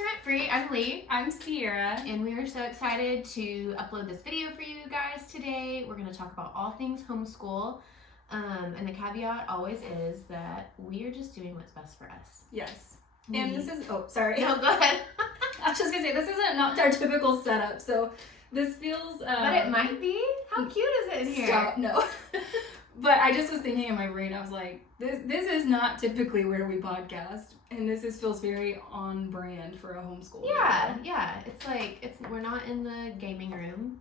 to Rent Free. I'm Leigh. I'm Ciara. And we are so excited to upload this video for you guys today. We're going to talk about all things homeschool. And the caveat always is that we are just doing what's best for us. Yes. And this is, sorry. No, go ahead. I was just going to say, this isn't not our typical setup, so this feels... but it might be. How cute is it in here? Stop, no. But I just was thinking in my brain, I was like, this is not typically where we podcast. And this feels very on brand for a homeschool. Yeah. It's like, we're not in the gaming room,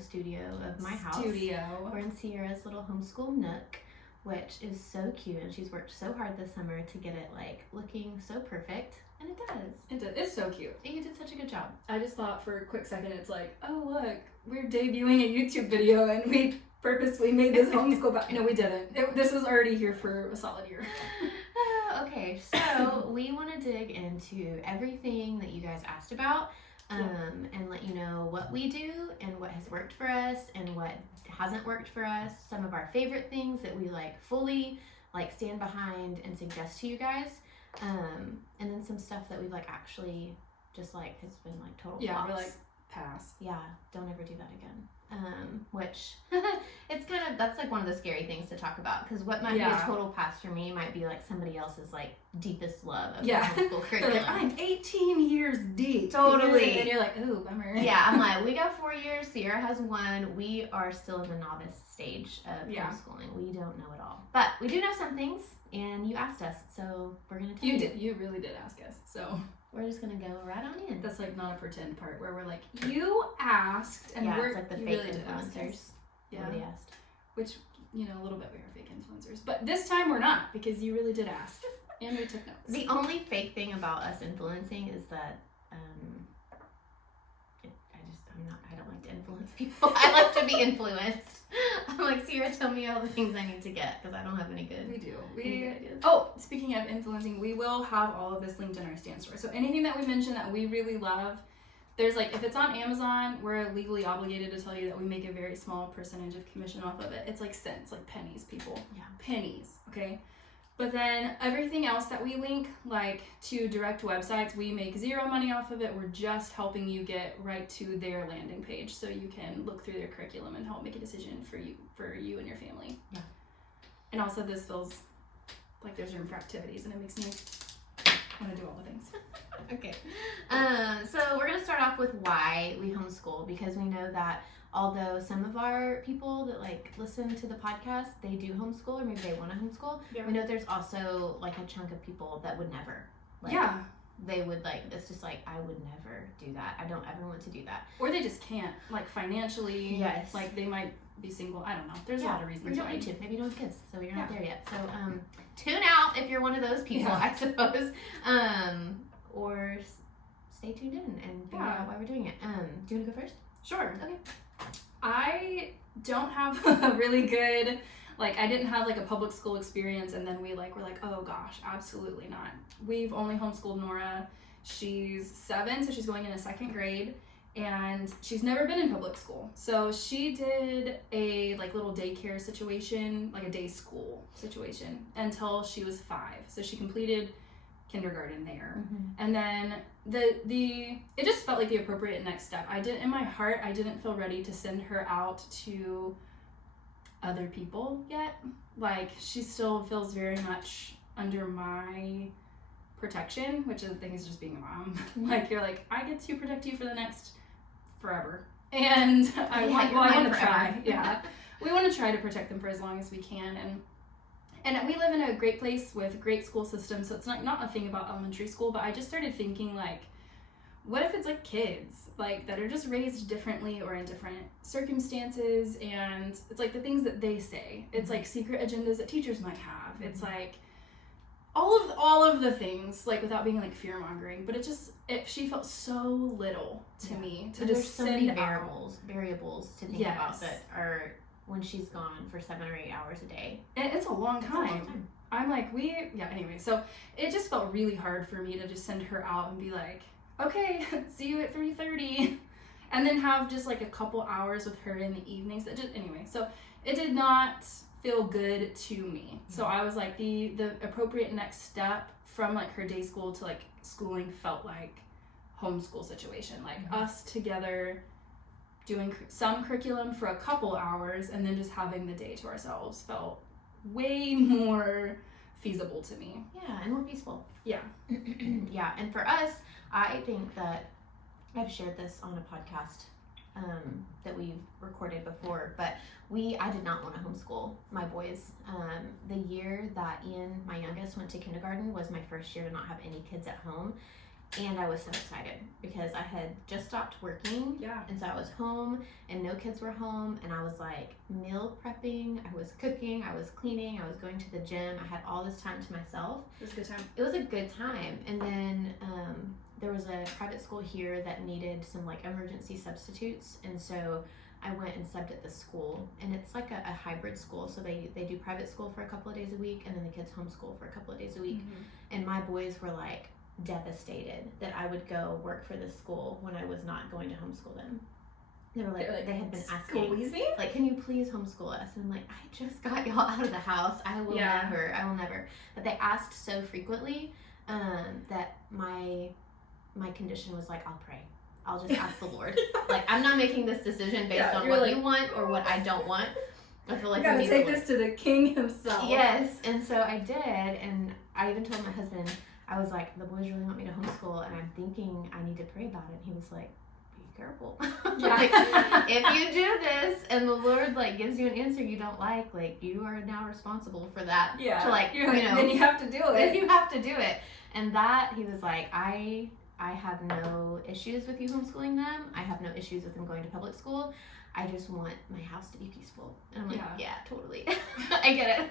studio of my house. We're in Ciara's little homeschool nook, which is so cute. And she's worked so hard this summer to get it looking so perfect. And it does. It's so cute. And you did such a good job. I just thought for a quick second, it's like, oh look, we're debuting a YouTube video and we purposely made this homeschool back. No, we didn't. This was already here for a solid year. Okay, so we want to dig into everything that you guys asked about and let you know what we do and what has worked for us and what hasn't worked for us. Some of our favorite things that we fully stand behind and suggest to you guys. And then some stuff that we've actually just has been total flops. Yeah, we're pass. Yeah, don't ever do that again. Which it's that's one of the scary things to talk about, because what might be a total pass for me might be somebody else's deepest love of the homeschool curriculum. They're I'm 18 years deep. Totally. And you're ooh, bummer. Yeah, I'm we got 4 years, Ciara has 1. We are still in the novice stage of homeschooling. We don't know it all. But we do know some things, and you asked us, so we're going to tell you. You really did ask us, so... We're just going to go right on in. That's not a pretend part where we're you asked, and we're it's the fake really influencers. Yeah. Nobody asked. Which, a little bit we are fake influencers. But this time we're not, because you really did ask. And we took notes. The only fake thing about us influencing is that I don't like to influence people. I like to be influenced. I'm Ciara, tell me all the things I need to get, because I don't have any good. We do. Good ideas. Oh, speaking of influencing, we will have all of this linked in our stand store. So anything that we mention that we really love, there's if it's on Amazon, we're legally obligated to tell you that we make a very small percentage of commission off of it. It's cents, pennies, people. Yeah. Pennies, okay? But then everything else that we link, to direct websites, we make zero money off of it. We're just helping you get right to their landing page so you can look through their curriculum and help make a decision for you and your family. Yeah. And also this feels like there's room for activities, and it makes me want to do all the things. Okay. So we're going to start off with why we homeschool, because we know that although some of our people that listen to the podcast, they do homeschool, or maybe they want to homeschool. Yeah. We know there's also a chunk of people that would never. They would it's just I would never do that. I don't ever want to do that. Or they just can't, financially. Yes. They might be single. I don't know. There's a lot of reasons. Or you don't need to. Maybe you don't have kids, so you're not there yet. So tune out if you're one of those people, I suppose. Or stay tuned in and figure out why we're doing it. Do you want to go first? Sure. Okay. I don't have a really good, I didn't have a public school experience, and then we were oh gosh, absolutely not. We've only homeschooled Nora. She's 7, so she's going into 2nd grade, and she's never been in public school. So she did a little daycare situation, a day school situation, until she was 5. So she completed kindergarten there. Mm-hmm. And then it just felt like the appropriate next step. In my heart, I didn't feel ready to send her out to other people yet. She still feels very much under my protection, which I think is just being a mom. You're I get to protect you for the next forever. And I want to try. Yeah. We want to try to protect them for as long as we can. And we live in a great place with a great school system, so it's not a thing about elementary school, but I just started thinking, what if it's kids, that are just raised differently or in different circumstances, and it's the things that they say. It's secret agendas that teachers might have. Mm-hmm. It's all of the things, without being fear-mongering, but she felt so little to me to just so send many variables to think about that are when she's gone for 7 or 8 hours a day. And it's a long time. I'm anyway, so it just felt really hard for me to just send her out and be okay, see you at 3:30, and then have just a couple hours with her in the evenings. So it did not feel good to me. So I was the appropriate next step from her day school to schooling felt homeschool situation. Like us together doing some curriculum for a couple hours and then just having the day to ourselves felt way more feasible to me. Yeah, and more peaceful. Yeah. Yeah, and for us, I think that I've shared this on a podcast that we've recorded before, but I did not want to homeschool my boys. The year that Ian, my youngest, went to kindergarten was my first year to not have any kids at home. And I was so excited because I had just stopped working. Yeah. And so I was home and no kids were home. And I was like meal prepping. I was cooking. I was cleaning. I was going to the gym. I had all this time to myself. It was a good time. It was a good time. And then there was a private school here that needed some like emergency substitutes. And so I went and subbed at the school. And it's like a hybrid school. So they do private school for a couple of days a week and then the kids homeschool for a couple of days a week. And my boys were like devastated that I would go work for this school when I was not going to homeschool them. They were like they had been asking, squeeze me? Like, can you please homeschool us? And I'm like, I just got y'all out of the house. I will never. But they asked so frequently that my condition was like, I'll pray. I'll just ask the Lord. Like, I'm not making this decision based on what you want or what I don't want. I feel like you gotta take this to the King himself. Yes, and so I did, and I even told my husband, I was like, the boys really want me to homeschool, and I'm thinking I need to pray about it. And he was like, be careful. Yeah. Like, if you do this and the Lord like gives you an answer you don't like you are now responsible for that. Yeah. To like, then you have to do it. Then you have to do it. And that, he was like, I have no issues with you homeschooling them. I have no issues with them going to public school. I just want my house to be peaceful. And I'm like, yeah totally. I get it.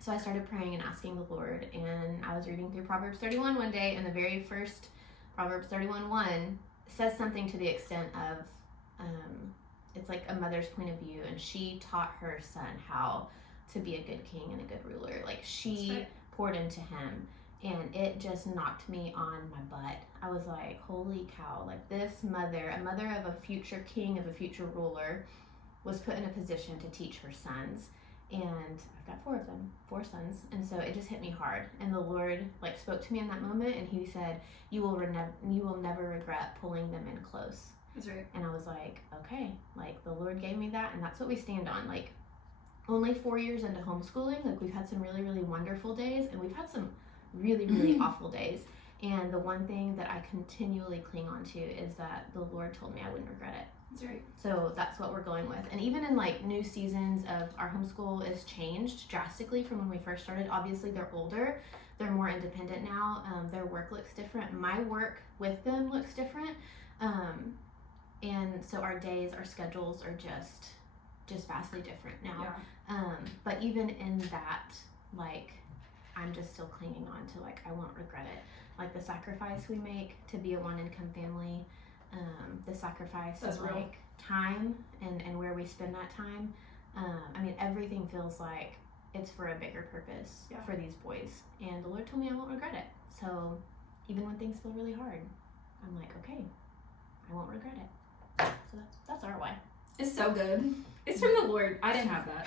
So I started praying and asking the Lord, and I was reading through Proverbs 31 one day, and the very first Proverbs 31:1 says something to the extent of, it's like a mother's point of view, and she taught her son how to be a good king and a good ruler. Like, she poured into him, and it just knocked me on my butt. I was like, holy cow, like this mother, a mother of a future king, of a future ruler, was put in a position to teach her sons. And I've got 4 of them, 4 sons. And so it just hit me hard. And the Lord like spoke to me in that moment, and he said, you will never regret pulling them in close. That's right. And I was like, okay, like the Lord gave me that, and that's what we stand on. Like, only 4 years into homeschooling, like we've had some really, really wonderful days, and we've had some really, really awful days. And the one thing that I continually cling on to is that the Lord told me I wouldn't regret it. That's right. So that's what we're going with. And even in like new seasons of our homeschool is changed drastically from when we first started. Obviously they're older, they're more independent now. Their work looks different. My work with them looks different. And so our days, our schedules are just vastly different now. Yeah. But even in that, like, I'm just still clinging on to like, I won't regret it. Like the sacrifice we make to be a 1-income family, the sacrifice That's of real. like time and where we spend that time. I mean, everything feels like it's for a bigger purpose for these boys. And the Lord told me I won't regret it. So even when things feel really hard, I'm like, okay, I won't regret it. So that's our why. It's so good. It's from the Lord. I didn't have that.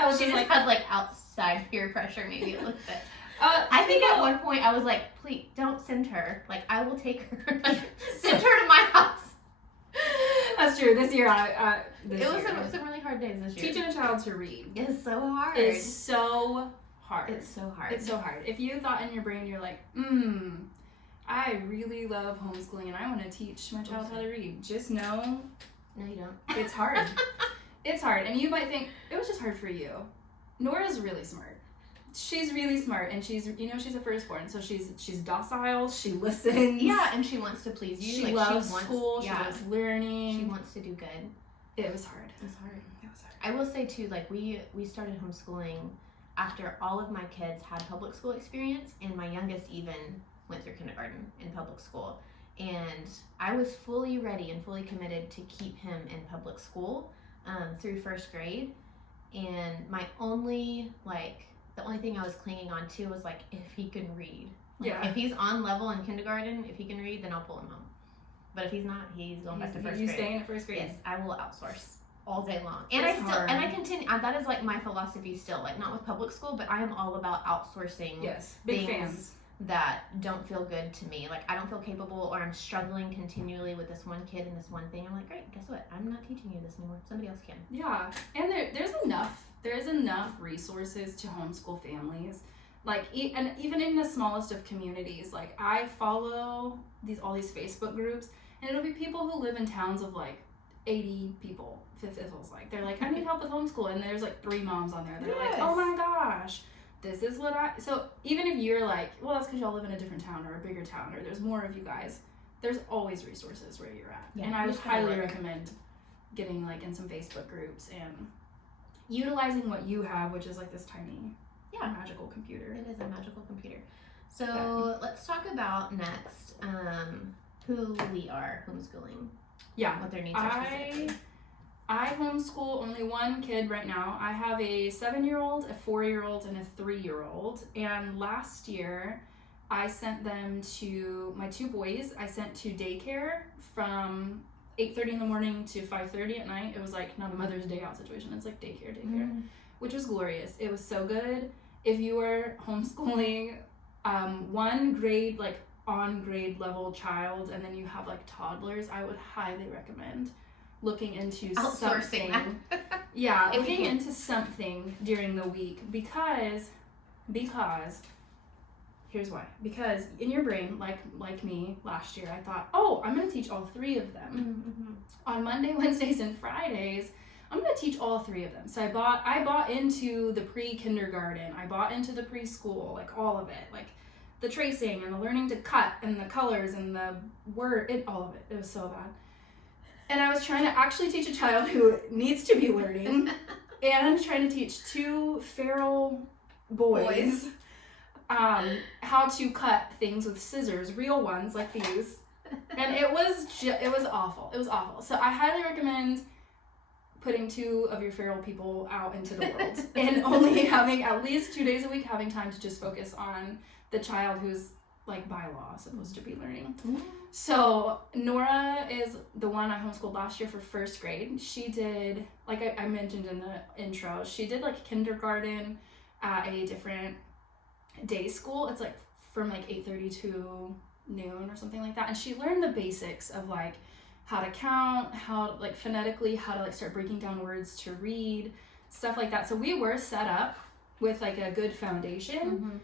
I was She just just like, had like outside peer pressure maybe a little bit. I think at one point I was like, please don't send her. Like, I will take her. Like, send her to my house. That's true. This year, It was some really hard days this year. Teaching a child to read is so hard. is so hard. It's so hard. It's so hard. If you thought in your brain, you're like, I really love homeschooling and I want to teach my child how to read. Just know, No, you don't. it's hard. It's hard. And you might think, it was just hard for you. Nora's really smart. She's really smart, and she's a firstborn, so she's docile. She listens. Yeah, and she wants to please you. She like, loves she wants, school. She loves learning. She wants to do good. It was hard. It was hard. It was hard. I will say too, like we started homeschooling after all of my kids had public school experience, and my youngest even went through kindergarten in public school, and I was fully ready and fully committed to keep him in public school through first grade, and the only thing I was clinging on to was like, if he can read. Like, if he's on level in kindergarten, if he can read, then I'll pull him home. But if he's not, he's going back to first grade. You staying at first grade? Yes, I will outsource all day long. And hard. I continue. That is like my philosophy still. Like, not with public school, but I am all about outsourcing. Yes, big things fans. that don't feel good to me. Like, I don't feel capable, or I'm struggling continually with this one kid and this one thing. I'm like, great, guess what? I'm not teaching you this anymore. Somebody else can. Yeah, and there's enough resources to homeschool families. Like, and even in the smallest of communities, like, I follow all these Facebook groups, and it'll be people who live in towns of like 80 people. It feels like they're like, I need help with homeschool, and there's like 3 moms on there. They're like, oh my gosh, this is what so even if you're like, well, that's because y'all live in a different town or a bigger town, or there's more of you guys, there's always resources where you're at. And I would highly recommend getting like in some Facebook groups and utilizing what you have, which is like this tiny magical computer. It is a magical computer. So let's talk about next who we are homeschooling. Yeah. What their needs are specifically. I homeschool only one kid right now. I have a 7-year-old, a 4-year-old, and a 3-year-old. And last year, I sent them to, my 2 boys, I sent to daycare from 8:30 in the morning to 5:30 at night. It was like not a Mother's Day out situation. It's like daycare, which was glorious. It was so good. If you were homeschooling one grade, like on grade level child, and then you have like toddlers, I would highly recommend looking into something. Looking into something during the week, because here's why. Because in your brain, like me last year, I thought, oh, I'm going to teach all 3 of them. On Monday, Wednesdays, and Fridays, I'm going to teach all 3 of them. So I bought into the pre-kindergarten. I bought into the preschool, like all of it. Like the tracing and the learning to cut and the colors and the word, all of it. It was so bad. And I was trying to actually teach a child who needs to be learning and trying to teach 2 feral boys. How to cut things with scissors, real ones like these, and it was awful. It was awful. So I highly recommend putting 2 of your feral people out into the world and only having at least 2 days a week, having time to just focus on the child who's like by law supposed to be learning. So Nora is the one I homeschooled last year for 1st grade. She did, like I mentioned in the intro, she did like kindergarten at a different day school. It's like from like 8:30 to noon or something like that, and she learned the basics of like how to count, how to, like phonetically, how to like start breaking down words to read, stuff like that. So we were set up with like a good foundation,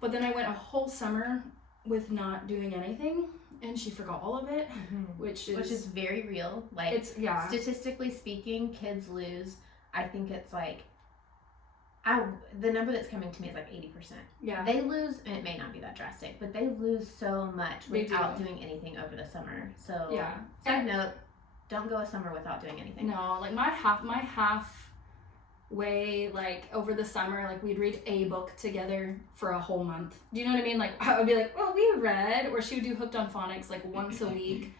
but then I went a whole summer with not doing anything, and she forgot all of it, which is very real. Like, it's statistically speaking, kids lose, I think it's like, the number that's coming to me is like 80%. Yeah. They lose, and it may not be that drastic, but they lose so much without doing anything over the summer. So, side note, don't go a summer without doing anything. No, like my halfway, like over the summer, like we'd read a book together for a whole month. Do you know what I mean? Like I would be like, well, we read, or she would do Hooked on Phonics like once a week.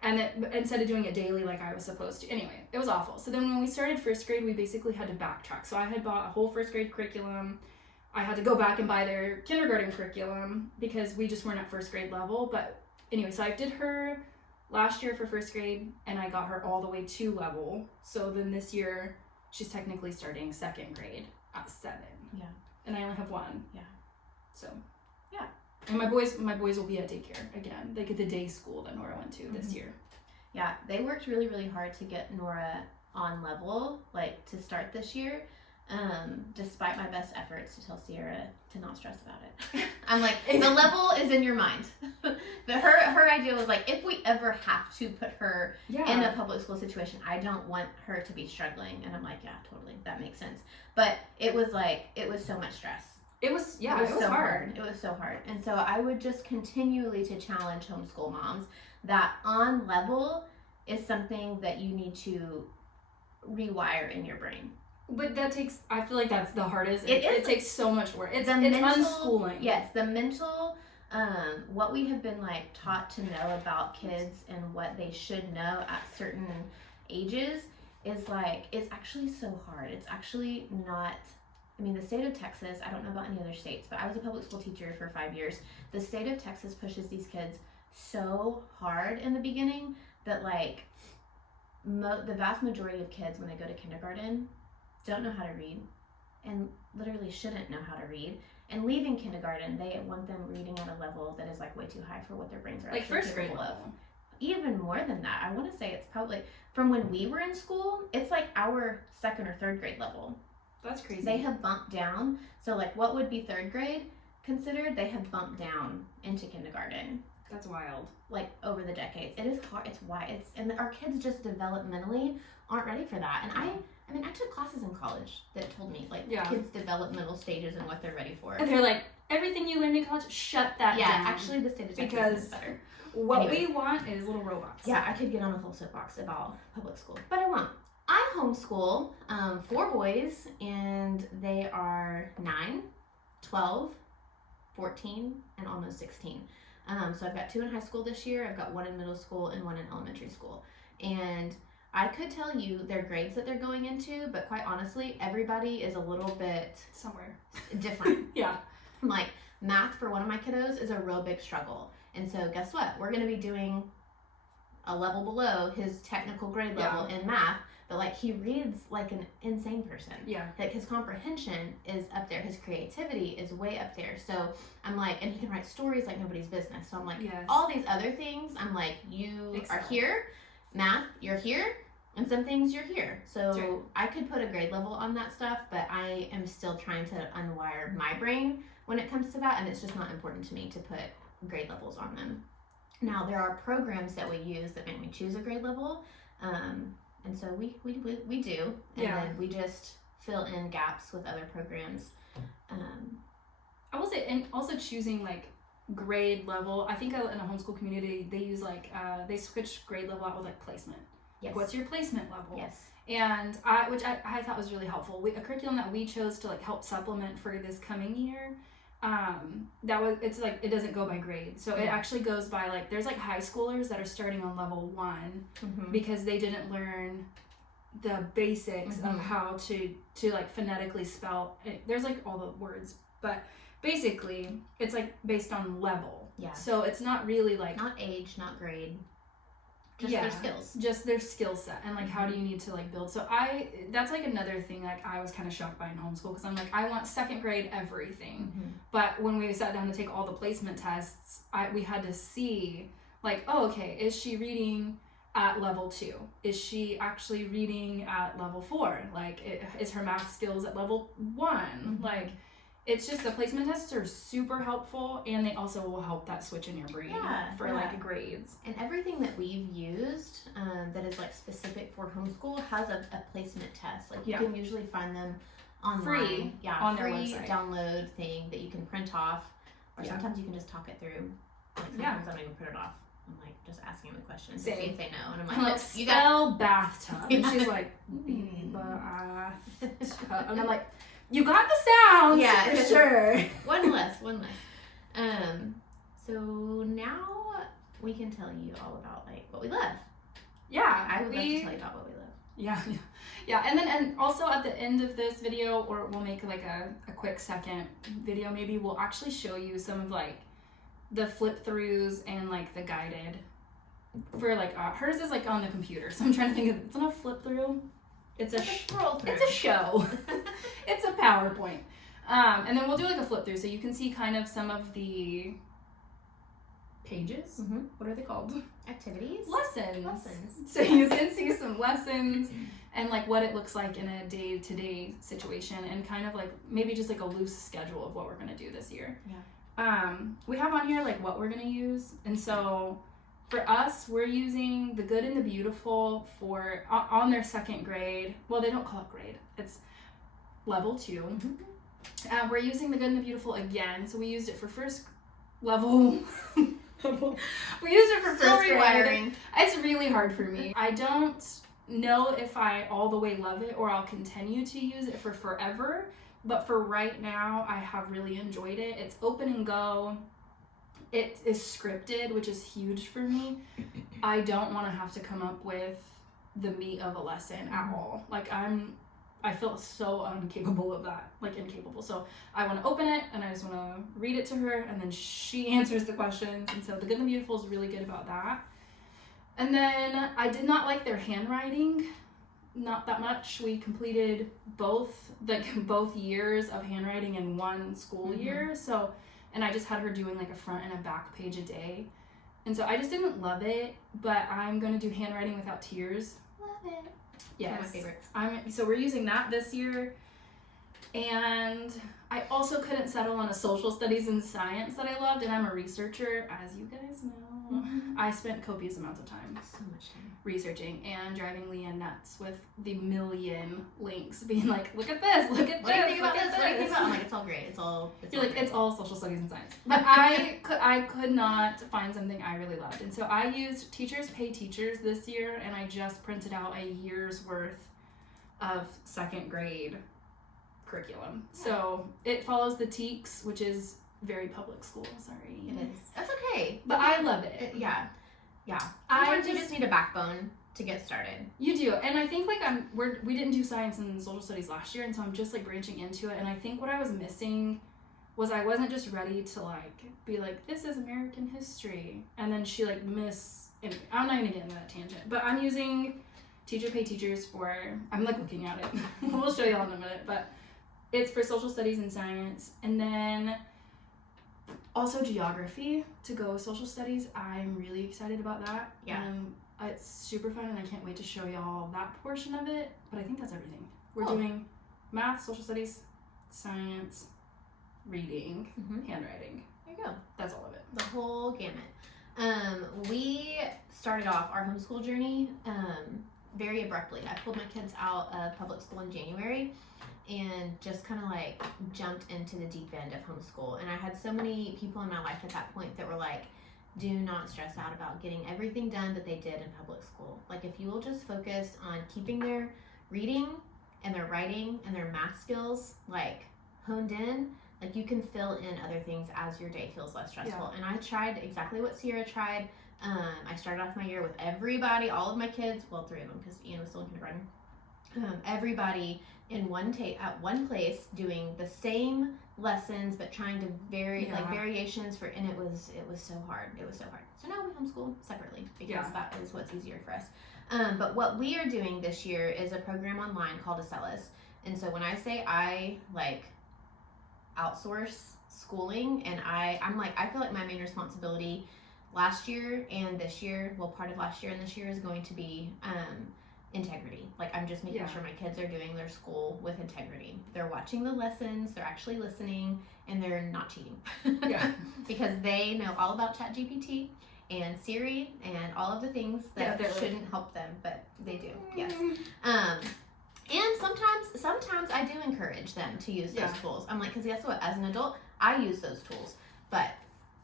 And then, instead of doing it daily like I was supposed to. Anyway, it was awful. So then when we started 1st grade, we basically had to backtrack. So I had bought a whole 1st grade curriculum. I had to go back and buy their kindergarten curriculum because we just weren't at 1st grade level. But anyway, so I did her last year for 1st grade, and I got her all the way to level. So then this year, she's technically starting 2nd grade at 7. Yeah. And I only have 1. Yeah. So, yeah. And my boys will be at daycare again. They get the day school that Nora went to this year. Yeah, they worked really, really hard to get Nora on level, like to start this year. Despite my best efforts to tell Ciara to not stress about it. I'm like, the level is in your mind. But her idea was like, if we ever have to put her in a public school situation, I don't want her to be struggling. And I'm like, yeah, totally, that makes sense. But it was so much stress. It was so hard. It was so hard. And so I would just continually to challenge homeschool moms that on level is something that you need to rewire in your brain. But I feel like that's the hardest. It takes so much work. It's unschooling. Yes, the mental, what we have been like taught to know about kids and what they should know at certain ages is like, it's actually so hard. It's actually not... I mean, the state of Texas, I don't know about any other states, but I was a public school teacher for 5 years. The state of Texas pushes these kids so hard in the beginning that, like, the vast majority of kids, when they go to kindergarten, don't know how to read and literally shouldn't know how to read. and leaving kindergarten, they want them reading at a level that is like way too high for what their brains are Like actually first grade capable of. level. Even more than that. I want to say it's probably from when we were in school, it's like our 2nd or 3rd grade level. That's crazy. They have bumped down. So like what would be 3rd grade considered, they have bumped down into kindergarten. That's wild. Like over the decades. It is hard. It's why it's, and our kids just developmentally aren't ready for that. And I mean, I took classes in college that told me like kids' developmental stages and what they're ready for. And they're like, everything you learned in college, shut that down. Yeah, actually the state of Texas is better. What we want is little robots. Yeah, I could get on a whole soapbox about public school, but I won't. I homeschool 4 boys, and they are 9, 12, 14, and almost 16. So I've got 2 in high school this year. I've got 1 in middle school and 1 in elementary school. And I could tell you their grades that they're going into, but quite honestly, everybody is a little bit somewhere different. Yeah. Like math for one of my kiddos is a real big struggle. And so guess what? We're going to be doing a level below his technical grade level in math, but like he reads like an insane person. Yeah. Like his comprehension is up there. His creativity is way up there. So I'm like, and he can write stories like nobody's business. So I'm like, all these other things, I'm like, you are here. Math, you're here. And some things you're here. So I could put a grade level on that stuff, but I am still trying to unwire my brain when it comes to that. And it's just not important to me to put grade levels on them. Now there are programs that we use that make me choose a grade level, and so we do, and then we just fill in gaps with other programs. I will say, and also choosing like grade level. I think in a homeschool community they use like they switch grade level out with like placement. Yes. What's your placement level? Yes. And which I thought was really helpful. A curriculum that we chose to like help supplement for this coming year. It's like it doesn't go by grade, so it actually goes by like there's like high schoolers that are starting on level 1 because they didn't learn the basics of how to like phonetically spell it. There's like all the words, but basically it's like based on level. So it's not really like not age, not grade. Just their skills. Just their skill set and like how do you need to like build. So that's like another thing like I was kind of shocked by in homeschool because I'm like I want 2nd grade everything. But when we sat down to take all the placement tests, we had to see like, oh, okay, is she reading at level 2? Is she actually reading at level 4? Like is her math skills at level 1? Like it's just the placement tests are super helpful, and they also will help that switch in your brain for like grades. And everything that we've used that is like specific for homeschool has a placement test. Like you can usually find them online. Free on their website. Download thing that you can print off, or sometimes you can just talk it through. Like sometimes I don't even print it off. I'm like just asking them the questions to see if they know, and I'm like, you got bathtub, and she's like, bathtub, and I'm like, you got the sounds, for sure. One less. So now we can tell you all about like what we love. Yeah, I would love to tell you about what we love. Yeah, and also at the end of this video, or we'll make like a quick second video, maybe we'll actually show you some of like the flip throughs and like the guided for like hers is like on the computer, so I'm trying to think of it's not a flip through. It's a scroll through. It's a show. It's a PowerPoint. And then we'll do like a flip through so you can see kind of some of the pages. What are they called? Activities. Lessons. So you can see some lessons and like what it looks like in a day-to-day situation, and kind of like maybe just like a loose schedule of what we're going to do this year. We have on here like what we're going to use, and so for us, we're using the Good and the Beautiful for on their 2nd grade. Well, they don't call it grade. It's level 2. We're using the Good and the Beautiful again. So we used it for first level. We used it for first grade. It's really hard for me. I don't know if I all the way love it or I'll continue to use it for forever. But for right now, I have really enjoyed it. It's open and go. It is scripted, which is huge for me. I don't want to have to come up with the meat of a lesson at all. Like I feel so incapable of that, So I want to open it and I just want to read it to her, and then she answers the questions. And so the Good and the Beautiful is really good about that. And then I did not like their handwriting. not that much. We completed both years of handwriting in one school year. So, and I just had her doing like a front and a back page a day. And so I just didn't love it, but I'm going to do handwriting without tears. Love it. Yes. One of my favorites. So we're using that this year. And I also couldn't settle on a social studies and science that I loved, and I'm a researcher, as you guys know. I spent copious amounts of time. So much time. Researching and driving Leanne nuts with the million links, being like, look at this, look at What do you this, think about look this? at What do you think this. about? I'm like, it's all great. It's all It's all social studies and science. But I could not find something I really loved. And so I used Teachers Pay Teachers this year, and I just printed out a year's worth of second grade curriculum. So it follows the TEKS, which is very public school. Sorry. It is. That's okay. But I love it. Yeah. I Sometimes you just need a backbone to get started. You do. And I think like we didn't do science and social studies last year, and so I'm just like branching into it. And I think what I was missing was I wasn't just ready to like be like, this is American history, and then she like and I'm not gonna get into that tangent, but I'm using Teacher Pay Teachers I'm like looking at it. We'll show y'all in a minute, but it's for social studies and science, and then also geography to go with social studies. I'm really excited about that. Yeah. It's super fun, and I can't wait to show y'all that portion of it. But I think that's everything. We're Cool. doing math, social studies, science, reading, handwriting. There you go. That's all of it. The whole gamut. We started off our homeschool journey very abruptly. I pulled my kids out of public school in January and just kind of like jumped into the deep end of homeschool. And I had so many people in my life at that point that were like, do not stress out about getting everything done that they did in public school. Like, if you will just focus on keeping their reading and their writing and their math skills like honed in, like you can fill in other things as your day feels less stressful. And I tried exactly what Ciara tried. I started off my year with everybody, all of my kids, well, 3 of them because Ian was still in kindergarten. Everybody in at one place doing the same lessons but trying to variations for, and it was so hard. So now we homeschool separately because that is what's easier for us. But what we are doing this year is a program online called Acellus. And so when I say I like outsource schooling, and I feel like my main responsibility last year and this year, well, part of last year and this year is going to be integrity. Like, I'm just making sure my kids are doing their school with integrity. They're watching the lessons, they're actually listening, and they're not cheating. Because they know all about ChatGPT and Siri and all of the things that shouldn't help them, but they do. Yes. And sometimes I do encourage them to use those tools. I'm like, because guess what? As an adult, I use those tools, but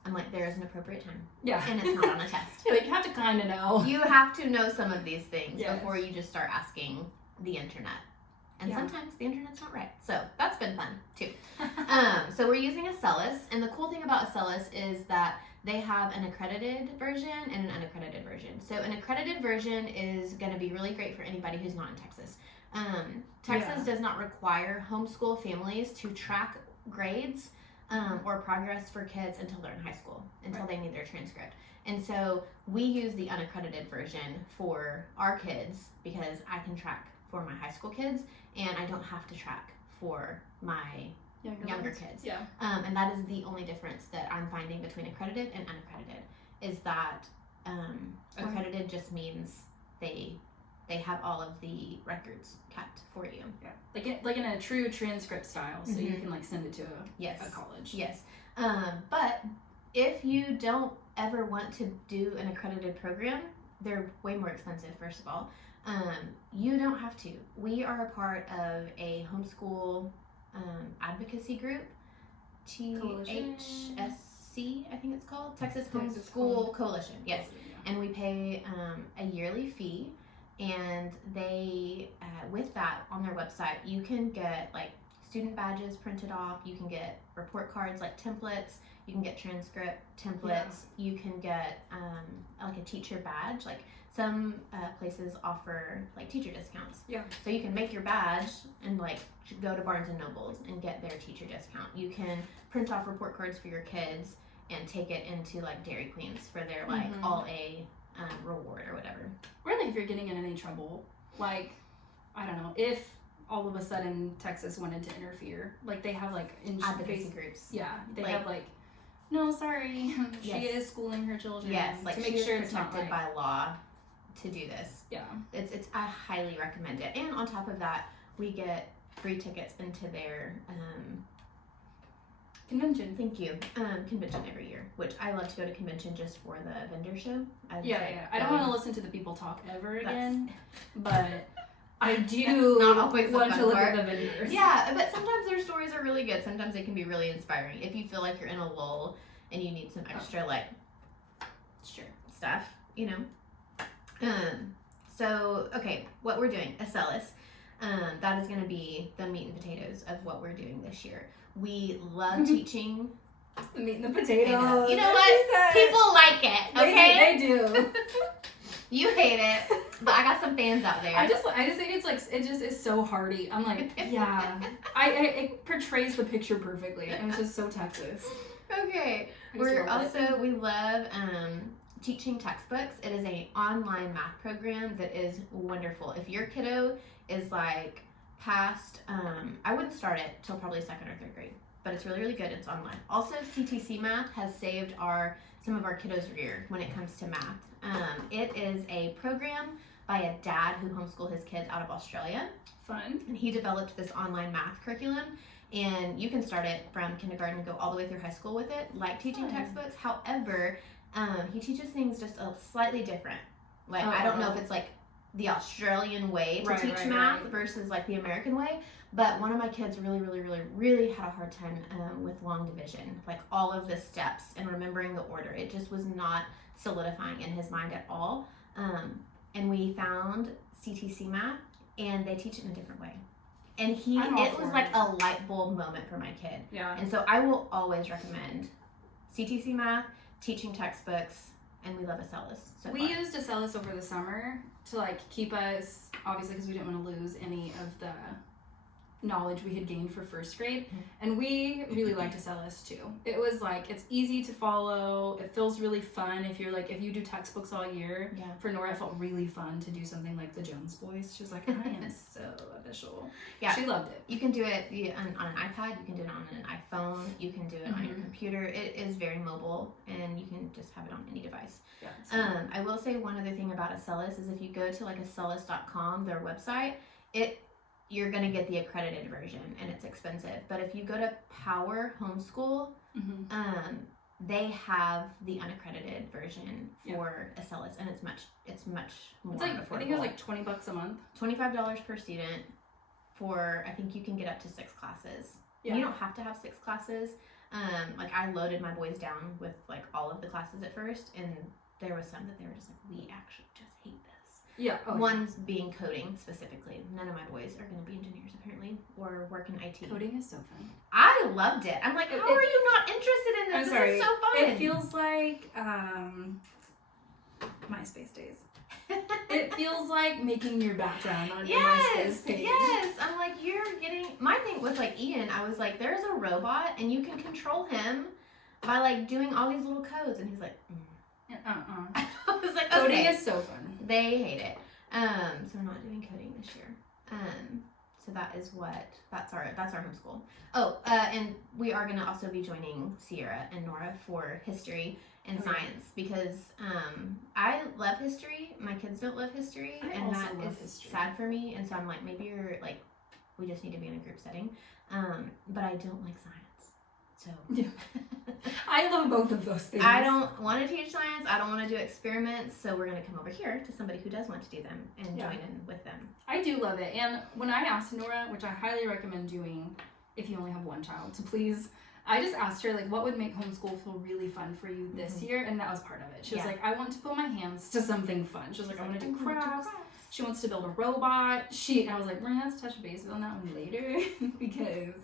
I'm like, there is an appropriate time. Yeah. And it's not on a test. Like, you have to kind of know. You have to know some of these things before you just start asking the internet. And sometimes the internet's not right. So that's been fun too. So we're using Acellus. And the cool thing about Acellus is that they have an accredited version and an unaccredited version. So an accredited version is going to be really great for anybody who's not in Texas. Texas does not require homeschool families to track grades or progress for kids until they're in high school, until they need their transcript. And so we use the unaccredited version for our kids because I can track for my high school kids and I don't have to track for my younger kids. Yeah. And that is the only difference that I'm finding between accredited and unaccredited, is that accredited just means they have all of the records kept for you. Yeah. Like in a true transcript style, so you can like send it to a college. Yes. But if you don't ever want to do an accredited program, they're way more expensive, first of all. You don't have to. We are a part of a homeschool advocacy group, THSC, I think it's called, Texas Homeschool Coalition. Yes. And we pay a yearly fee. And they, with that, on their website, you can get like student badges printed off. You can get report cards, like templates. You can get transcript templates. You can get like a teacher badge. Like some places offer like teacher discounts. Yeah. So you can make your badge and like go to Barnes and Nobles and get their teacher discount. You can print off report cards for your kids and take it into like Dairy Queens for their like all A reward or whatever. Really, if you're getting in any trouble, like I don't know, if all of a sudden Texas wanted to interfere, like they have like advocacy groups. Yeah, they have like, no, sorry, she is schooling her children. Yes, like to make she sure is it's not protected by law to do this. Yeah, it's I highly recommend it. And on top of that, we get free tickets into their convention. Thank you. Convention every year, which I love to go to convention just for the vendor show. I don't want to listen to the people talk ever again, but I do not always want to look at the vendors. Yeah, but sometimes their stories are really good. Sometimes they can be really inspiring. If you feel like you're in a lull and you need some extra stuff, you know. So okay, what we're doing, Acellus. That is going to be the meat and potatoes of what we're doing this year. We love teaching. The meat and the potatoes. You know what? People like it. Okay, they do. You hate it, but I got some fans out there. I just think it's like, it just is so hearty. I'm like, yeah. It portrays the picture perfectly, and it's just so Texas. Okay, we love teaching textbooks. It is an online math program that is wonderful. If your kiddo is like past, I wouldn't start it till probably 2nd or 3rd grade, but it's really, really good. It's online. Also, CTC Math has saved some of our kiddos' rear when it comes to math. It is a program by a dad who homeschooled his kids out of Australia. Fun. And he developed this online math curriculum, and you can start it from kindergarten and go all the way through high school with it, like teaching textbooks. However, he teaches things just a slightly different. Like, I don't know if it's like the Australian way to teach math versus like the American way, but one of my kids really, really, really, really had a hard time with long division, like all of the steps and remembering the order. It just was not solidifying in his mind at all. And we found CTC Math, and they teach it in a different way. And it was like a light bulb moment for my kid. Yeah. And so I will always recommend CTC Math, teaching textbooks, and we love Acellus. We used Acellus over the summer to like keep us, obviously because we didn't want to lose any of the knowledge we had gained for 1st grade, and we really liked Acellus too. It was like, it's easy to follow, it feels really fun. If you do textbooks all year, for Nora it felt really fun to do something like the Jones Boys. She was like, I am so official. Yeah, she loved it. You can do it on an iPad, you can do it on an iPhone, you can do it on your computer. It is very mobile, and you can just have it on any device. I will say one other thing about Acellus is if you go to like acellus.com, their website, you're going to get the accredited version, and it's expensive. But if you go to Power Homeschool, they have the unaccredited version for Acellus, and it's much more affordable. I think it was like $20 a month. $25 per student for, I think you can get up to 6 classes. Yeah. You don't have to have 6 classes. Like I loaded my boys down with like all of the classes at first, and there was some that they were just like, we actually just hate this. Yeah. One's being coding specifically. None of my boys are going to be engineers apparently, or work in IT. Coding is so fun. I loved it. I'm like, how are you not interested in this? I'm sorry. This is so fun. It feels like MySpace days. It feels like making your background on your MySpace page. Yes. I'm like, you're getting my thing with like Ian. I was like, there's a robot and you can control him by like doing all these little codes, and he's like, I was like, coding is so fun. They hate it. So we're not doing coding this year. So that's our homeschool. And we are gonna also be joining Ciara and Nora for history and science, because I love history. My kids don't love history, and that is sad for me. And so I'm like, maybe you're like, we just need to be in a group setting. But I don't like science. So I love both of those things. I don't want to teach science. I don't want to do experiments. So we're going to come over here to somebody who does want to do them and join in with them. I do love it. And when I asked Nora, which I highly recommend doing if you only have one child, so please, I just asked her, like, what would make homeschool feel really fun for you this year? And that was part of it. She was like, I want to put my hands to something fun. She was like, I want to do crafts. She wants to build a robot. I was like, we're going to have to touch base on that one later because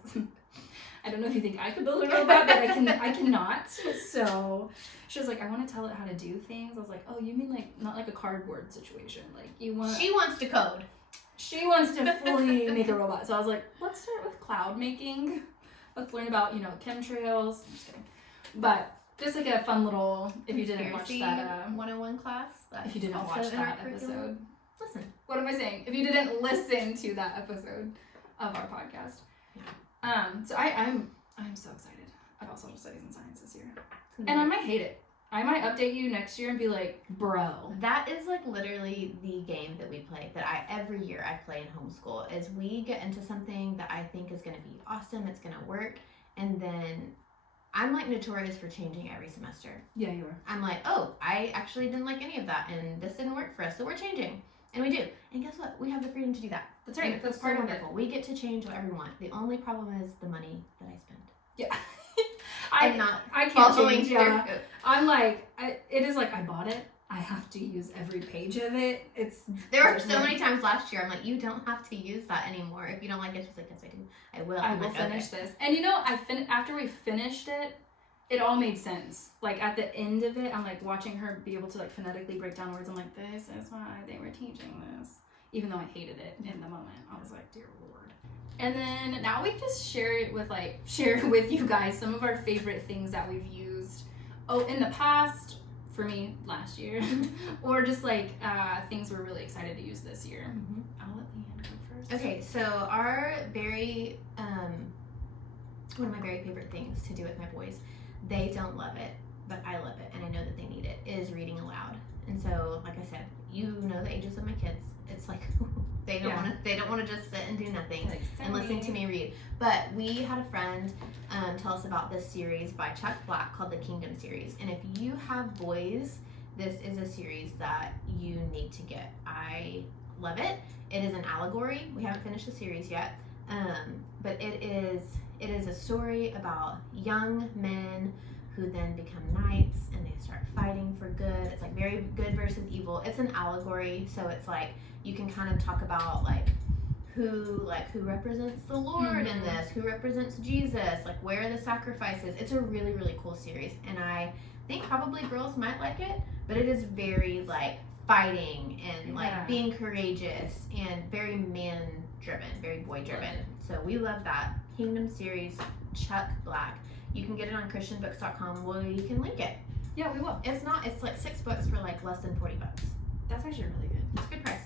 I don't know if you think I could build a robot, but I cannot. So she was like, I want to tell it how to do things. I was like, oh, you mean like not like a cardboard situation? Like she wants to code. She wants to fully make a robot. So I was like, let's start with cloud making. Let's learn about, chemtrails. I'm just kidding. But just like a fun little, if you didn't watch that 101 class. If you didn't watch that episode. listen. What am I saying? If you didn't listen to that episode of our podcast. So I'm so excited about social studies and science this year. And I might hate it. I might update you next year and be like, bro. That is like literally the game that we play, that every year I play in homeschool, is we get into something that I think is going to be awesome, it's going to work, and then I'm like notorious for changing every semester. Yeah, you are. I'm like, oh, I actually didn't like any of that, and this didn't work for us, so we're changing. And we do. And guess what? We have the freedom to do that. That's right. And That's so part of wonderful. We get to change whatever we want. The only problem is the money that I spend. Yeah. I'm not I can't following change, through. yeah. I'm like, it is like I bought it. I have to use every page of it. There were so many times last year I'm like, you don't have to use that anymore. If you don't like it, she's like, yes, I do. I will. I will finish this. And you know, after we finished it, it all made sense. Like at the end of it, I'm like watching her be able to like phonetically break down words. I'm like, this is why they were teaching this. Even though I hated it in the moment, I was like, dear Lord. And then now we just share with you guys some of our favorite things that we've used. Oh, in the past, for me last year, or just like things we're really excited to use this year. Mm-hmm. I'll let Leanne go first. Okay, so our one of my very favorite things to do with my boys, they don't love it, but I love it, and I know that they need it, is reading aloud. And so, like I said, you know the ages of my kids. It's like they don't want to just sit and do nothing and listen to me read. But we had a friend tell us about this series by Chuck Black called the Kingdom series. And if you have boys, this is a series that you need to get. I love it. It is an allegory. We haven't finished the series yet, but it is a story about young men who then become knights and they start fighting for good. It's like very good versus evil. It's an allegory, so it's like you can kind of talk about who represents the Lord in this, who represents Jesus, like where are the sacrifices. It's a really, really cool series, and I think probably girls might like it, but it is very like fighting and like being courageous and very man driven, very boy driven. So we love that. Kingdom series, Chuck Black. You can get it on christianbooks.com. We can link it. Yeah, we will. It's like 6 books for like less than $40. That's actually really good. It's a good price.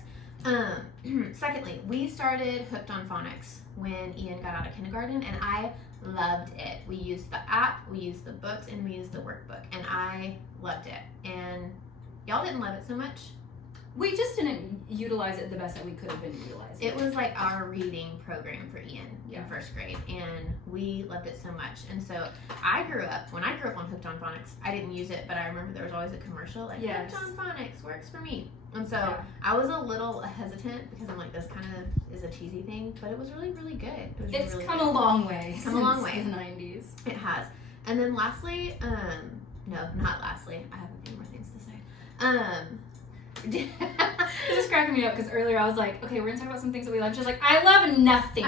Secondly, we started Hooked on Phonics when Ian got out of kindergarten, and I loved it. We used the app, we used the books, and we used the workbook, and I loved it. And y'all didn't love it so much. We just didn't utilize it the best that we could have been utilizing. It was like our reading program for Ian in first grade, and we loved it so much. And so when I grew up on Hooked on Phonics, I didn't use it, but I remember there was always a commercial like Hooked on Phonics works for me. And so I was a little hesitant because I'm like, this kind of is a cheesy thing, but it was really, really good. It's really come good. a long way. It's come a long way. The 90s. It has. And then lastly, no, not lastly. I have a few more things to say. This is cracking me up because earlier I was like, okay, we're gonna talk about some things that we love. She's like, I love nothing.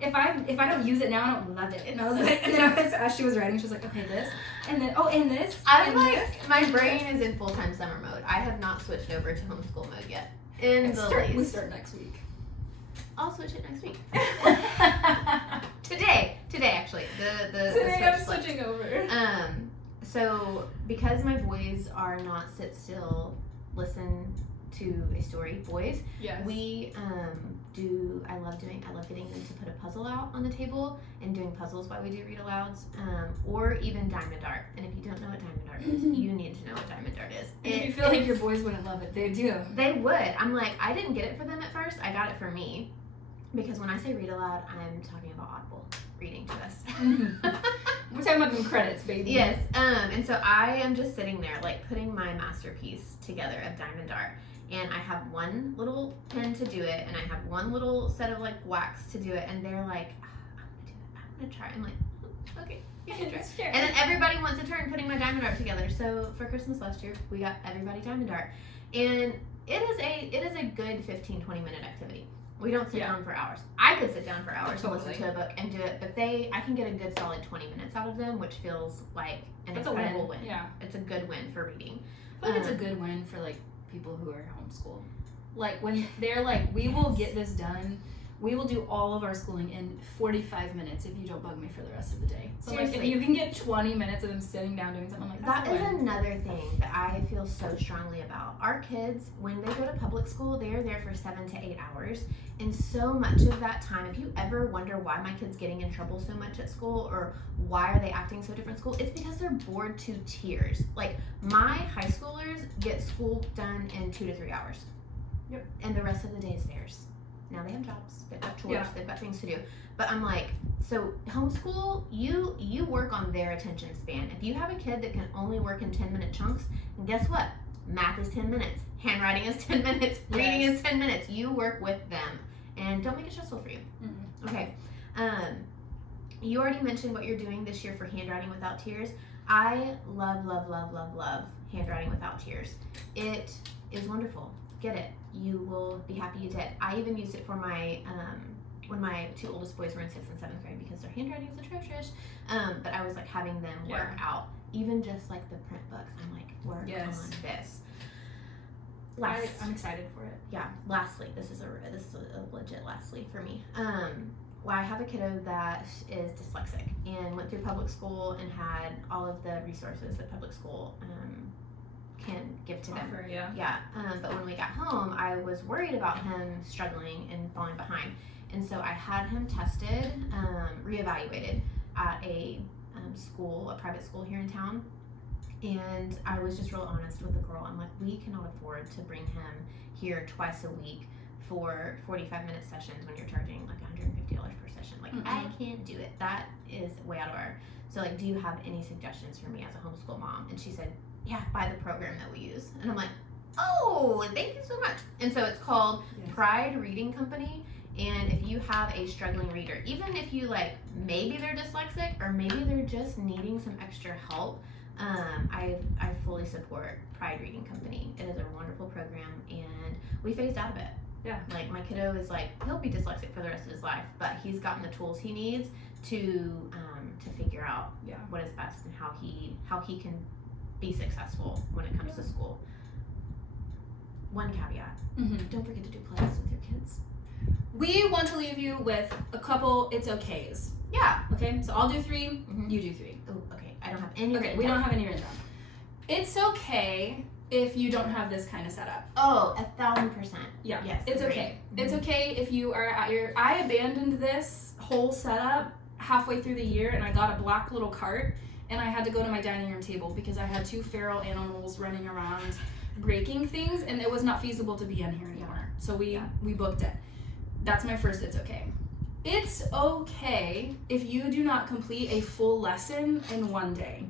If I don't use it now, I don't love it. And I was like, and then as she was writing, she was like, okay, this, and then and this. I'm like, my brain is in full-time summer mode. I have not switched over to homeschool mode yet. We start next week. I'll switch it next week. Today actually. Today I'm switching over. So because my boys are not sit still, listen to a story boys. Yes. We I love getting them to put a puzzle out on the table and doing puzzles while we do read alouds, or even Diamond Art. And if you don't know what Diamond Art is, you need to know what Diamond Art is. And if you feel like your boys wouldn't love it, they do. They would. I'm like, I didn't get it for them at first. I got it for me. Because when I say read aloud, I'm talking about Audible reading to us. We're talking about them credits, baby. Yes. And so I am just sitting there, like, putting my masterpiece together of Diamond Art. And I have one little pen to do it, and I have one little set of, like, wax to do it. And they're like, I'm going to try. I'm like, okay. Sure. And then everybody wants a turn putting my Diamond Art together. So for Christmas last year, we got everybody Diamond Art. And it is a good 15, 20-minute activity. We don't sit down for hours. I could sit down for hours and listen to a book and do it, but I can get a good solid 20 minutes out of them, which feels like an incredible win. Yeah. It's a good win for reading. I think it's a good win for like people who are homeschooled. Like when they're like, we will get this done we will do all of our schooling in 45 minutes if you don't bug me for the rest of the day. So like, if Seriously. you can get 20 minutes of them sitting down doing something, like That that's is another thing that I feel so strongly about. Our kids, when they go to public school, they are there for 7 to 8 hours. And so much of that time, if you ever wonder why my kid's getting in trouble so much at school or why are they acting so different at school, it's because they're bored to tears. Like, my high schoolers get school done in 2 to 3 hours. Yep. And the rest of the day is theirs. Now they have jobs, they've got chores, Yeah. they've got things to do. But I'm like, so homeschool, you work on their attention span. If you have a kid that can only work in 10-minute chunks, and guess what? Math is 10 minutes, handwriting is 10 minutes, reading is 10 minutes. You work with them, and don't make it stressful for you. Mm-hmm. Okay. You already mentioned what you're doing this year for handwriting without tears. I love handwriting without tears. It is wonderful. Get it. You will be happy you did. I even used it for my when my 2 oldest boys were in 6th and 7th grade because their handwriting is atrocious. But I was like having them work out, even just like the print books. I'm like, work on this. I'm excited for it. Yeah. Lastly, this is a legit lastly for me. Well, I have a kiddo that is dyslexic and went through public school and had all of the resources that public school can give to them. Yeah. But when we got home, I was worried about him struggling and falling behind. And so I had him tested, reevaluated at a school, a private school here in town. And I was just real honest with the girl. I'm like, we cannot afford to bring him here twice a week for 45-minute sessions when you're charging like $150 per session. Like, I can't do it. That is way out of our. So like, do you have any suggestions for me as a homeschool mom? And she said, yeah, buy the program that we use. And I'm like, oh, thank you so much. And so it's called Pride Reading Company. And if you have a struggling reader, even if you like, maybe they're dyslexic or maybe they're just needing some extra help, I fully support Pride Reading Company. It is a wonderful program, and we phased out of it. Yeah. Like, my kiddo is like, he'll be dyslexic for the rest of his life, but he's gotten the tools he needs to figure out what is best and how he can be successful when it comes to school. One caveat: don't forget to do plays with your kids. We want to leave you with a couple it's okays. Yeah. Okay, so I'll do 3, you do 3. Oh, okay. I don't have any. Okay, we don't have any written down. It's okay if you don't have this kind of setup. Oh, 1,000%. Yeah. Yes. It's okay. It's okay if you are at your. I abandoned this whole setup halfway through the year, and I got a black little cart, and I had to go to my dining room table because I had 2 feral animals running around breaking things, and it was not feasible to be in here anymore. So we booked it. That's my first it's okay. It's okay if you do not complete a full lesson in one day.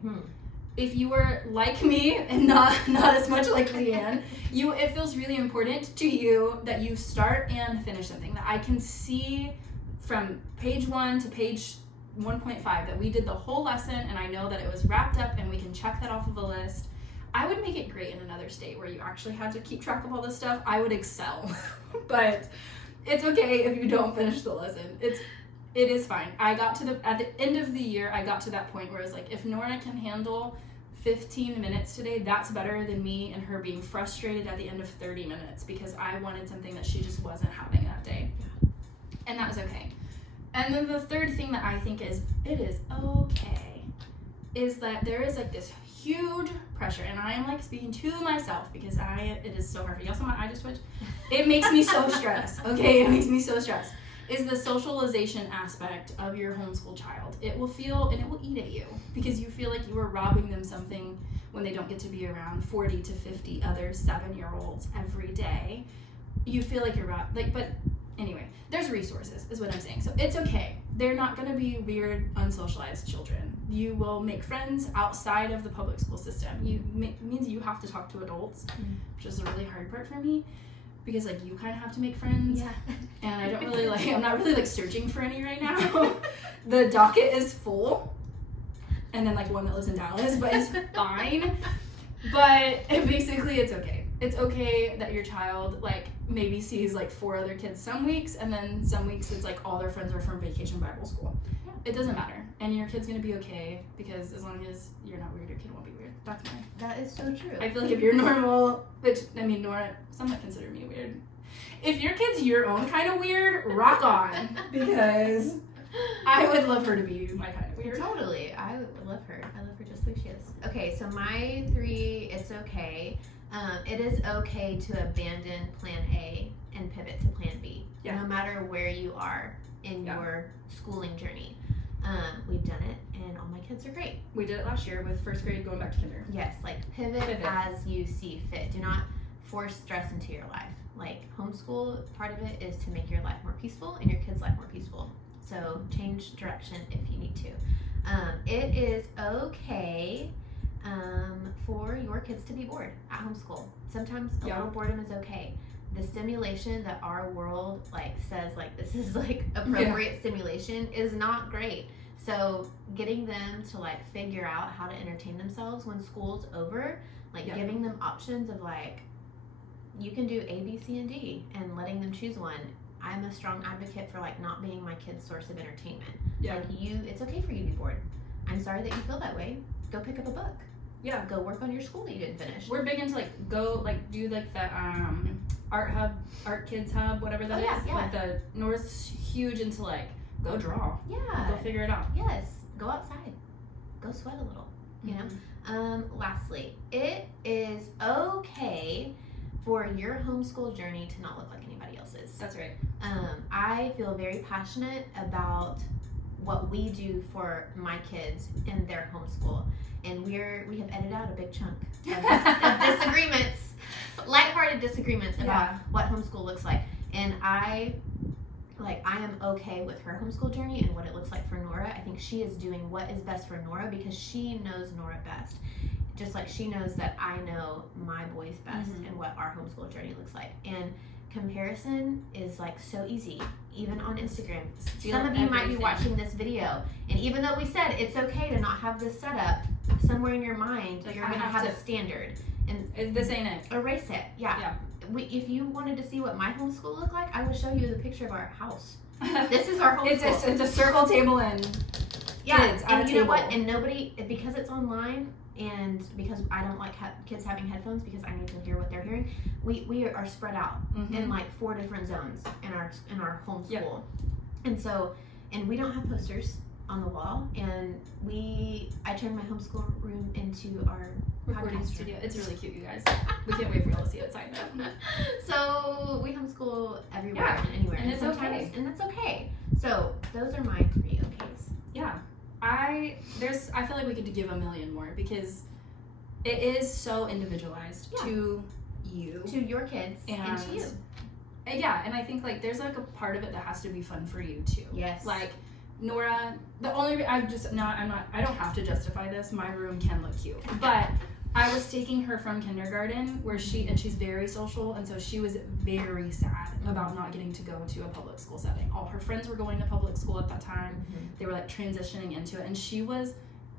If you were like me and not as much like Leanne, it feels really important to you that you start and finish something. That I can see from page 1 to page 1.5 that we did the whole lesson, and I know that it was wrapped up and we can check that off of a list. I would make it great in another state where you actually had to keep track of all this stuff. I would excel. But it's okay if you don't finish the lesson. It is fine. At the end of the year, I got to that point where I was like, if Nora can handle 15 minutes today, that's better than me and her being frustrated at the end of 30 minutes because I wanted something that she just wasn't having that day. And that was okay. And then the third thing that I think is, it is okay, is that there is like this huge pressure, and I am like speaking to myself because it is so hard. Y'all saw my eye just twitch? It makes me so stressed, okay? It makes me so stressed. Is the socialization aspect of your homeschool child. It will feel, and it will eat at you because you feel like you are robbing them something when they don't get to be around 40 to 50 other 7-year-olds every day. You feel like you're but anyway, there's resources is what I'm saying. So it's okay. They're not going to be weird, unsocialized children. You will make friends outside of the public school system. Means you have to talk to adults, which is a really hard part for me. Because like you kind of have to make friends, and I don't really I'm not really like searching for any right now. The docket is full, and then like one that lives in Dallas, but it's fine. But basically, it's okay. It's okay that your child like maybe sees like 4 other kids some weeks, and then some weeks it's like all their friends are from Vacation Bible School. It doesn't matter, and your kid's gonna be okay because as long as you're not weird, your kid won't be weird. That's fine. That is so true. I feel like if you're normal, which I mean, Nora, some might consider me weird. If your kid's your own kind of weird, rock on, because I would love her to be my kind of weird. Totally. I would love her. I love her just the way she is. Okay, so my 3, it's okay. It is okay to abandon plan A and pivot to plan B. Yeah. No matter where you are in your schooling journey. We've done it, and all my kids are great. We did it last year with first grade going back to kinder. Yes, like pivot as you see fit. Do not force stress into your life. Like homeschool, part of it is to make your life more peaceful and your kids' life more peaceful. So change direction if you need to. It is okay for your kids to be bored at homeschool. Sometimes a little boredom is okay. The stimulation that our world like says like this is like appropriate stimulation is not great. So getting them to like figure out how to entertain themselves when school's over, like giving them options of like you can do A, B, C, and D and letting them choose one. I'm a strong advocate for like not being my kid's source of entertainment. Yeah. Like it's okay for you to be bored. I'm sorry that you feel that way. Go pick up a book. Yeah. Go work on your school that you didn't finish. We're big into like go like do like the art kids hub, whatever that is. Yeah. Like the North's huge into like go draw. Yeah. Go figure it out. Yes. Go outside. Go sweat a little. You know? Lastly, it is okay for your homeschool journey to not look like anybody else's. That's right. I feel very passionate about what we do for my kids in their homeschool, and we have edited out a big chunk of disagreements, lighthearted disagreements about what homeschool looks like. And I am okay with her homeschool journey and what it looks like for Nora. I think she is doing what is best for Nora because she knows Nora best. Just like she knows that I know my boys best and what our homeschool journey looks like. And comparison is like so easy, even on Instagram. Some of you might be watching this video, and even though we said it's okay to not have this set up, somewhere in your mind, like you're going to have a standard. And this ain't it. Erase it. Yeah. If you wanted to see what my homeschool looked like, I would show you the picture of our house. This is our homeschool. It's a circle table and kids at and a you know table. what? And nobody, because it's online, and because I don't like kids having headphones because I need to hear what they're hearing, we are spread out in like 4 different zones in our homeschool. And so, and we don't have posters on the wall, and I turned my homeschool room into our recording studio. It's really cute, you guys. We can't wait for y'all to see it inside though. So we homeschool everywhere and anywhere, and it's okay. And that's okay. So those are my 3 okays. Yeah. I feel like we could give a million more because it is so individualized to you, to your kids, and to you. Yeah, and I think like there's like a part of it that has to be fun for you too. Yes. Like Nora, the only I don't have to justify this. My room can look cute, but I was taking her from kindergarten where she's very social, and so she was very sad about not getting to go to a public school setting. All her friends were going to public school at that time. They were like transitioning into it, and she was,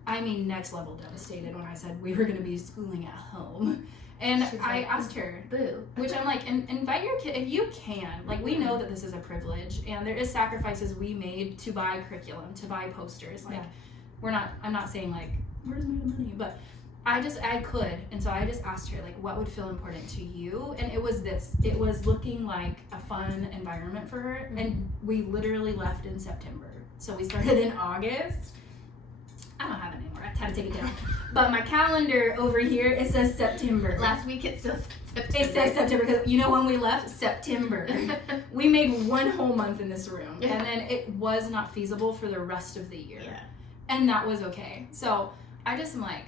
next level devastated when I said we were going to be schooling at home. And I asked her, boo. Which I'm like, invite your kid if you can. Like, we know that this is a privilege, and there is sacrifices we made to buy curriculum, to buy posters. Like, I'm not saying like, where's my money? But I could, and so I just asked her like, what would feel important to you? And it was this. It was looking like a fun environment for her, and we literally left in September. So we started in August. I don't have it anymore. I had to take it down. But my calendar over here, it says September. Last week it still said September. It says September because you know when we left? September. We made 1 whole month in this room. And then it was not feasible for the rest of the year. Yeah. And that was okay. So I just am like,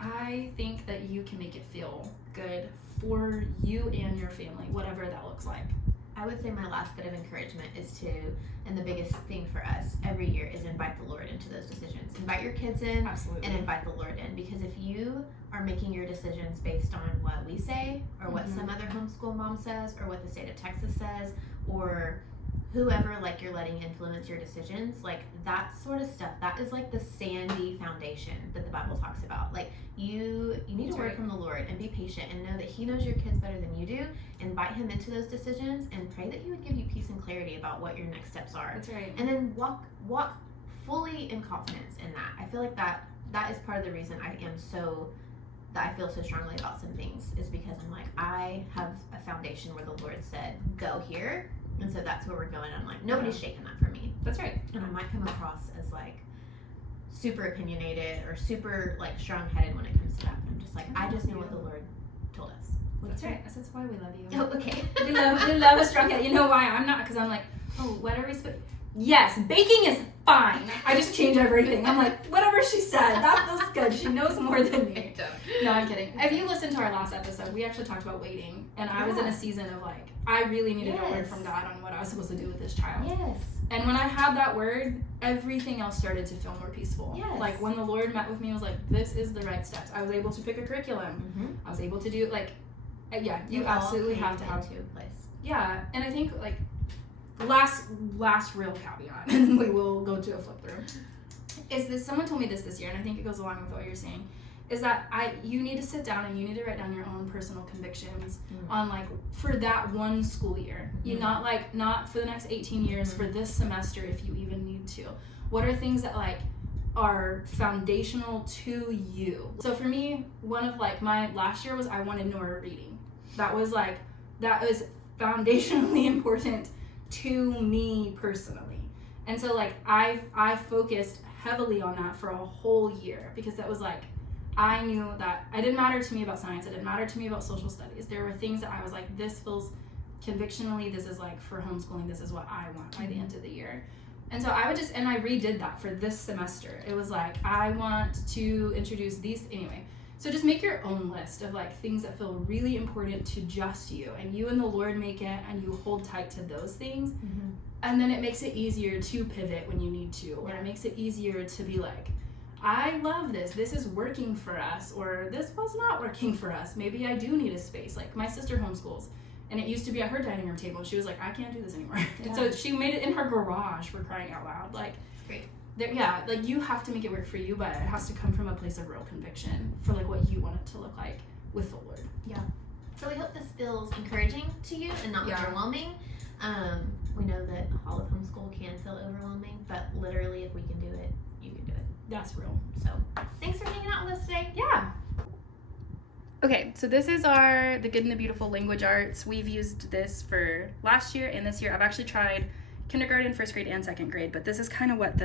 I think that you can make it feel good for you and your family, whatever that looks like. I would say my last bit of encouragement is and the biggest thing for us every year is invite the Lord into those decisions. Invite your kids in. Absolutely. And invite the Lord in, because if you are making your decisions based on what we say or what some other homeschool mom says or what the state of Texas says or whoever like you're letting influence your decisions, like that sort of stuff, that is like the sandy foundation that the Bible talks about. Like you need to word from the Lord and be patient and know that He knows your kids better than you do. Invite Him into those decisions and pray that He would give you peace and clarity about what your next steps are. That's right. And then walk fully in confidence in that. I feel like that is part of the reason I feel so strongly about some things is because I'm like, I have a foundation where the Lord said, go here. And so that's where we're going. I'm like, nobody's shaking that for me. That's right. And I might come across as like super opinionated or super like strong-headed when it comes to that. But I'm just like, I just know what the Lord told us. That's right. That's why we love you. Oh, okay. we love a strong head. You know why I'm not? Because I'm like, oh, what are we supposed? Yes, baking is fine. I just change everything. I'm like, whatever she said, that feels good. She knows more than me. No, I'm kidding. If you listened to our last episode, we actually talked about waiting, and I was in a season of like, I really needed a word from God on what I was supposed to do with this child. Yes. And when I had that word, everything else started to feel more peaceful. Yes. Like when the Lord met with me, I was like, this is the right steps. I was able to pick a curriculum. Mm-hmm. I was able to do like, yeah, you absolutely have to have to a place. Yeah, and I think like last real caveat, and we will go to a flip through, is this, someone told me this year, and I think it goes along with what you're saying, is that you need to sit down and you need to write down your own personal convictions on like for that one school year. You not for the next 18 years, for this semester if you even need to. What are things that like are foundational to you? So for me, one of like my last year was I wanted Nora reading. That was foundationally important to me personally. And so like I focused heavily on that for a whole year, because that was like, I knew that it didn't matter to me about science, it didn't matter to me about social studies. There were things that I was like, this feels convictionally, this is like for homeschooling, this is what I want by the end of the year. And so I redid that for this semester. It was like, I want to introduce these, anyway. So just make your own list of like things that feel really important to just you, and you and the Lord make it, and you hold tight to those things. Mm-hmm. And then it makes it easier to pivot when you need to, or it makes it easier to be like, I love this is working for us, or this was not working for us. Maybe I do need a space. Like my sister homeschools, and it used to be at her dining room table. She was like, I can't do this anymore. Yeah. And so she made it in her garage, for crying out loud. Like, great. Like you have to make it work for you, but it has to come from a place of real conviction for like what you want it to look like with the Lord. Yeah. So we hope this feels encouraging to you and not overwhelming. We know that all of homeschool can feel overwhelming, but literally if we can do it, you can do it. That's real. So thanks for hanging out with us today. Yeah. Okay, so this is the Good and the Beautiful language arts. We've used this for last year and this year. I've actually tried kindergarten, first grade, and second grade, but this is kind of what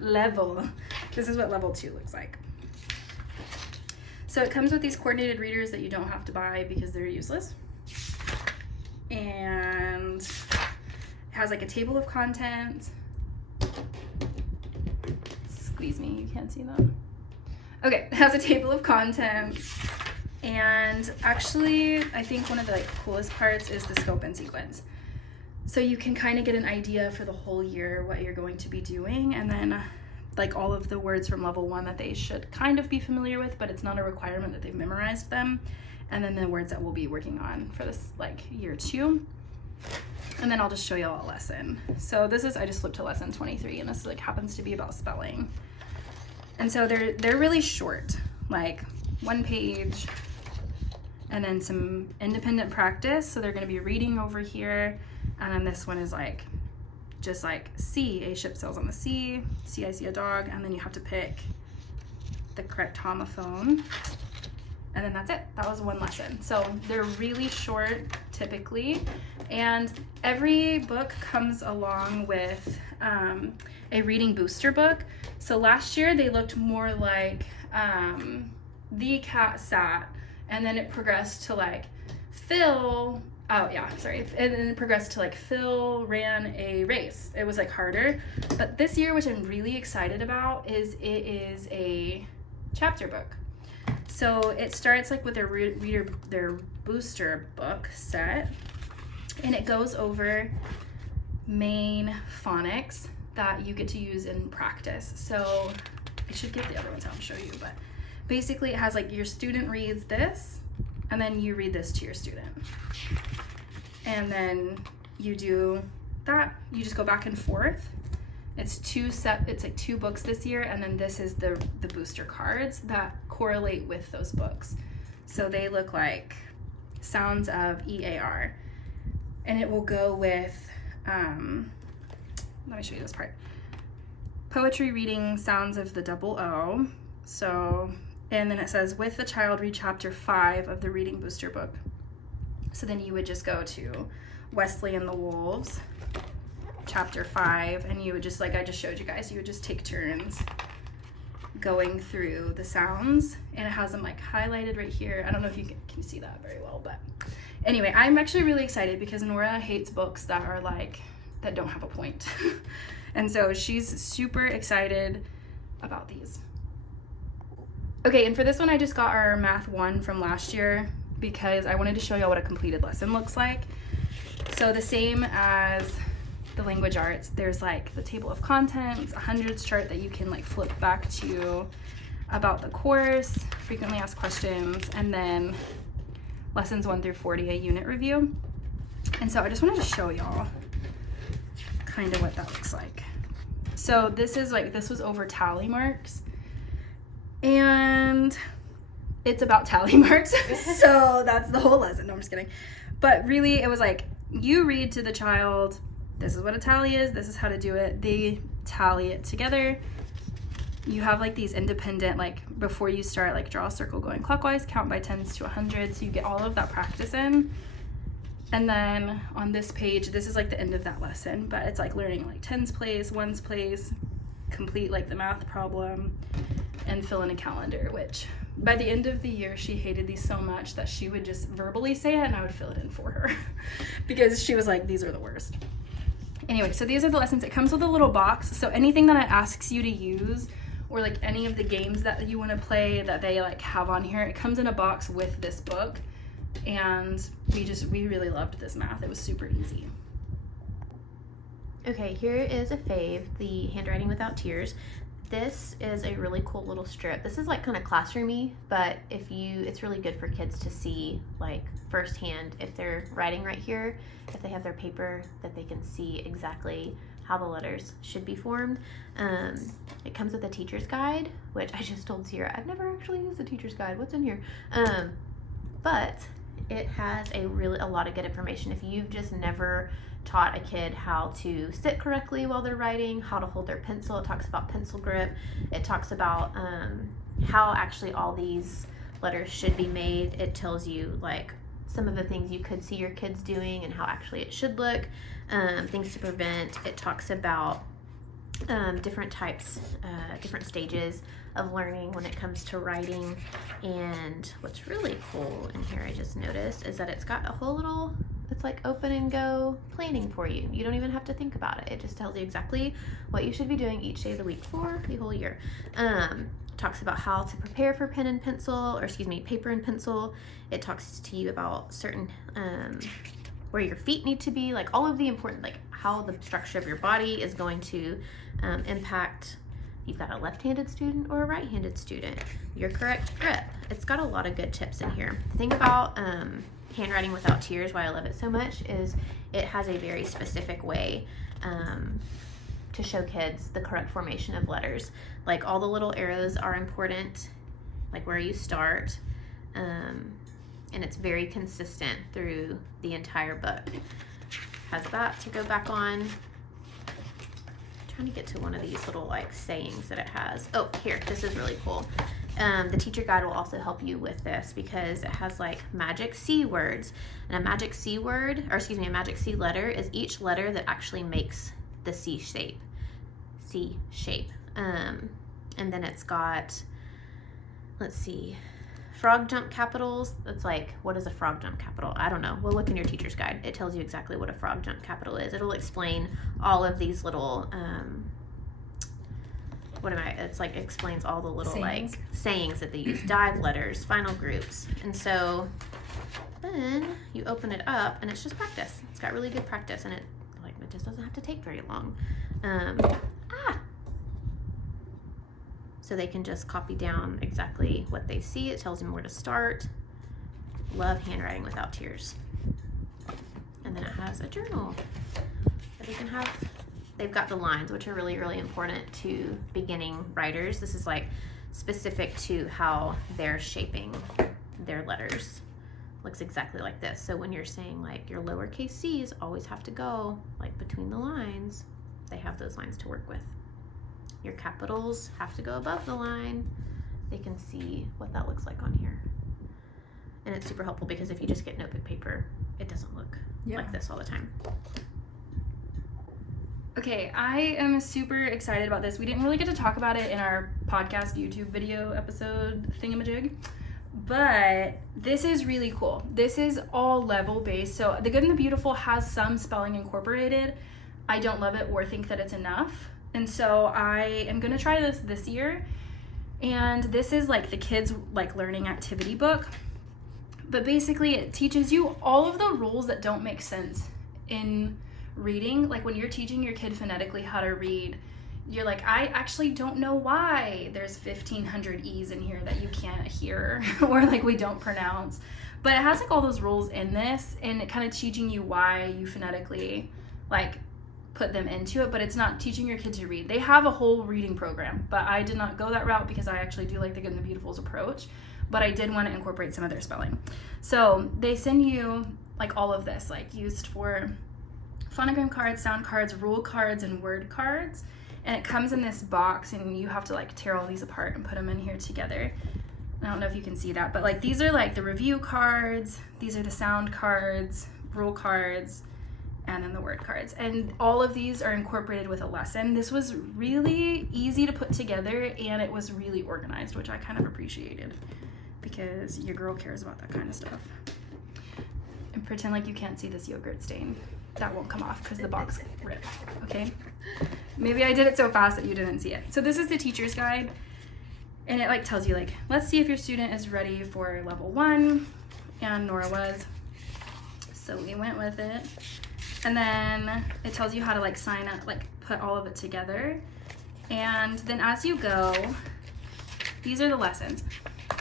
level. This is what level 2 looks like. So it comes with these coordinated readers that you don't have to buy because they're useless. And it has like a table of content. Squeeze me, you can't see that. Okay, it has a table of contents, and actually I think one of the like coolest parts is the scope and sequence. So you can kind of get an idea for the whole year what you're going to be doing, and then like all of the words from level 1 that they should kind of be familiar with, but it's not a requirement that they've memorized them, and then the words that we'll be working on for this like year 2. And then I'll just show you all a lesson. So I just flipped to lesson 23, and this like happens to be about spelling. And so they're really short, like 1 page, and then some independent practice. So they're going to be reading over here, and then this one is like just like C, a ship sails on the sea, C, I see a dog, and then you have to pick the correct homophone, and then that's it. That was 1 lesson. So they're really short typically, and every book comes along with a reading booster book. So last year they looked more like The Cat Sat, and then it progressed to like Phil, and then it progressed to like Phil ran a race. It was like harder, but this year, which I'm really excited about, is it is a chapter book. So it starts like with their booster book set, and it goes over main phonics that you get to use in practice. So I should get the other ones out and show you, but basically it has like your student reads this, and then you read this to your student, and then you do that. You just go back and forth. It's like 2 books this year, and then this is the booster cards that correlate with those books. So they look like sounds of EAR, and it will go with let me show you this part. Poetry reading sounds of the double O. So, and then it says, with the child read chapter 5 of the reading booster book. So then you would just go to Wesley and the Wolves, chapter 5, and you would just, like I just showed you guys, you would just take turns going through the sounds, and it has them like highlighted right here. I don't know if you can see that very well, but anyway, I'm actually really excited because Nora hates books that are like, that don't have a point. And so she's super excited about these. Okay, and for this one, I just got our Math 1 from last year because I wanted to show y'all what a completed lesson looks like. So the same as the language arts, there's like the table of contents, a hundreds chart that you can like flip back to about the course, frequently asked questions, and then lessons 1 through 40, a unit review. And so I just wanted to show y'all kind of what that looks like. So this is like, this was over tally marks, and it's about tally marks. So that's the whole lesson. No, I'm just kidding. But really it was like, you read to the child, this is what a tally is, this is how to do it. They tally it together. You have like these independent, like before you start, like draw a circle going clockwise, count by 10s to 100. So you get all of that practice in. And then on this page, this is like the end of that lesson, but it's like learning like 10s place, 1s place, complete like the math problem, and fill in a calendar, which by the end of the year, she hated these so much that she would just verbally say it and I would fill it in for her because she was like, these are the worst. Anyway, so these are the lessons. It comes with a little box. So anything that it asks you to use, or like any of the games that you want to play that they like have on here, it comes in a box with this book. And we really loved this math. It was super easy. Okay, here is a fave, the Handwriting Without Tears. This is a really cool little strip. This is like kind of classroomy, but it's really good for kids to see like firsthand if they're writing right here, if they have their paper, that they can see exactly how the letters should be formed. It comes with a teacher's guide, which I just told Ciara, I've never actually used a teacher's guide. What's in here? But it has a lot of good information. If you've just never taught a kid how to sit correctly while they're writing, how to hold their pencil, it talks about pencil grip. It talks about how actually all these letters should be made. It tells you like some of the things you could see your kids doing and how actually it should look, things to prevent. It talks about different types, different stages of learning when it comes to writing. And what's really cool in here, I just noticed, is that it's got a whole little, it's like open and go planning for you. You don't even have to think about it. It just tells you exactly what you should be doing each day of the week for the whole year. Talks about how to prepare for pen and pencil, or excuse me, paper and pencil. It talks to you about certain, where your feet need to be, like all of the important, like how the structure of your body is going to impact you've got a left-handed student or a right-handed student, your correct grip. It's got a lot of good tips in here. The thing about Handwriting Without Tears, why I love it so much, is it has a very specific way to show kids the correct formation of letters. Like all the little arrows are important, like where you start, and it's very consistent through the entire book. Has that to go back on. Trying to get to one of these little like sayings that it has. Oh, here, this is really cool. The teacher guide will also help you with this because it has like magic C words, and a magic C word, or excuse me, a magic C letter is each letter that actually makes the C shape. And then it's got, let's see, frog jump capitals. That's like, what is a frog jump capital? I don't know. We'll look in your teacher's guide. It tells you exactly what a frog jump capital is. It'll explain all of these little, it's like, it explains all the little sayings. Like sayings that they use, dive letters, final groups. And so then you open it up and it's just practice. It's got really good practice, and it just doesn't have to take very long. So they can just copy down exactly what they see. It tells them where to start. Love Handwriting Without Tears. And then it has a journal that they can have. They've got the lines, which are really, really important to beginning writers. This is like specific to how they're shaping their letters. Looks exactly like this. So when you're saying like your lowercase c's always have to go like between the lines, they have those lines to work with. Your capitals have to go above the line. They can see what that looks like on here. And it's super helpful because if you just get notebook paper, it doesn't look like this all the time. Okay, I am super excited about this. We didn't really get to talk about it in our podcast YouTube video episode thingamajig, but this is really cool. This is all level based. So The Good and the Beautiful has some spelling incorporated. I don't love it or think that it's enough. And so I am gonna try this year. And this is like the kids like learning activity book. But basically it teaches you all of the rules that don't make sense in reading. Like when you're teaching your kid phonetically how to read, you're like, I actually don't know why there's 1,500 E's in here that you can't hear or like we don't pronounce. But it has like all those rules in this, and it kind of teaching you why you phonetically like put them into it, but it's not teaching your kid to read. They have a whole reading program, but I did not go that route because I actually do like the Good and the Beautiful's approach, but I did want to incorporate some of their spelling. So they send you like all of this, like used for phonogram cards, sound cards, rule cards, and word cards. And it comes in this box, and you have to like tear all these apart and put them in here together. I don't know if you can see that, but like these are like the review cards, these are the sound cards, rule cards, and then the word cards. And all of these are incorporated with a lesson. This was really easy to put together, and it was really organized, which I kind of appreciated because your girl cares about that kind of stuff. And pretend like you can't see this yogurt stain. That won't come off because the box ripped, okay? Maybe I did it so fast that you didn't see it. So this is the teacher's guide, and it like tells you like, let's see if your student is ready for level 1, and Nora was. So we went with it. And then it tells you how to like sign up, like put all of it together. And then as you go, these are the lessons.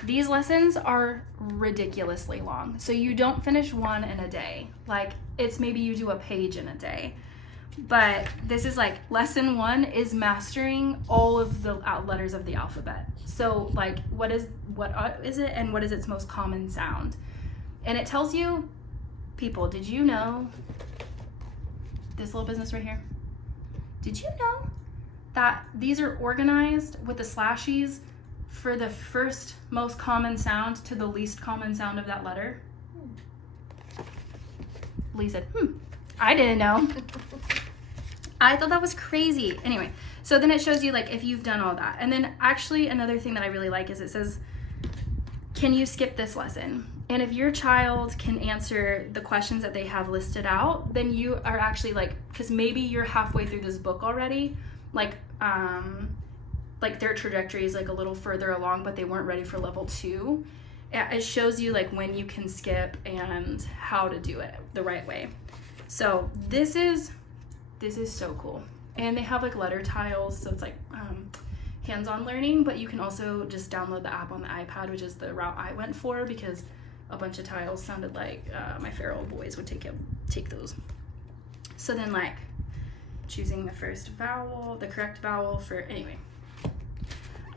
These lessons are ridiculously long. So you don't finish one in a day. Like it's maybe you do a page in a day. But this is like lesson 1 is mastering all of the letters of the alphabet. So like what is it and what is its most common sound? And it tells you, people, did you know this little business right here? Did you know that these are organized with the slashies for the first most common sound to the least common sound of that letter? Leigh said, I didn't know. I thought that was crazy. Anyway, so then it shows you like if you've done all that. And then actually another thing that I really like is it says, can you skip this lesson? And if your child can answer the questions that they have listed out, then you are actually like, because maybe you're halfway through this book already, like their trajectory is like a little further along, but they weren't ready for level 2. It shows you like when you can skip and how to do it the right way. So this is so cool. And they have like letter tiles, so it's like hands-on learning, but you can also just download the app on the iPad, which is the route I went for because a bunch of tiles sounded like my feral boys would take those. So then like choosing the first vowel, the correct vowel for, anyway.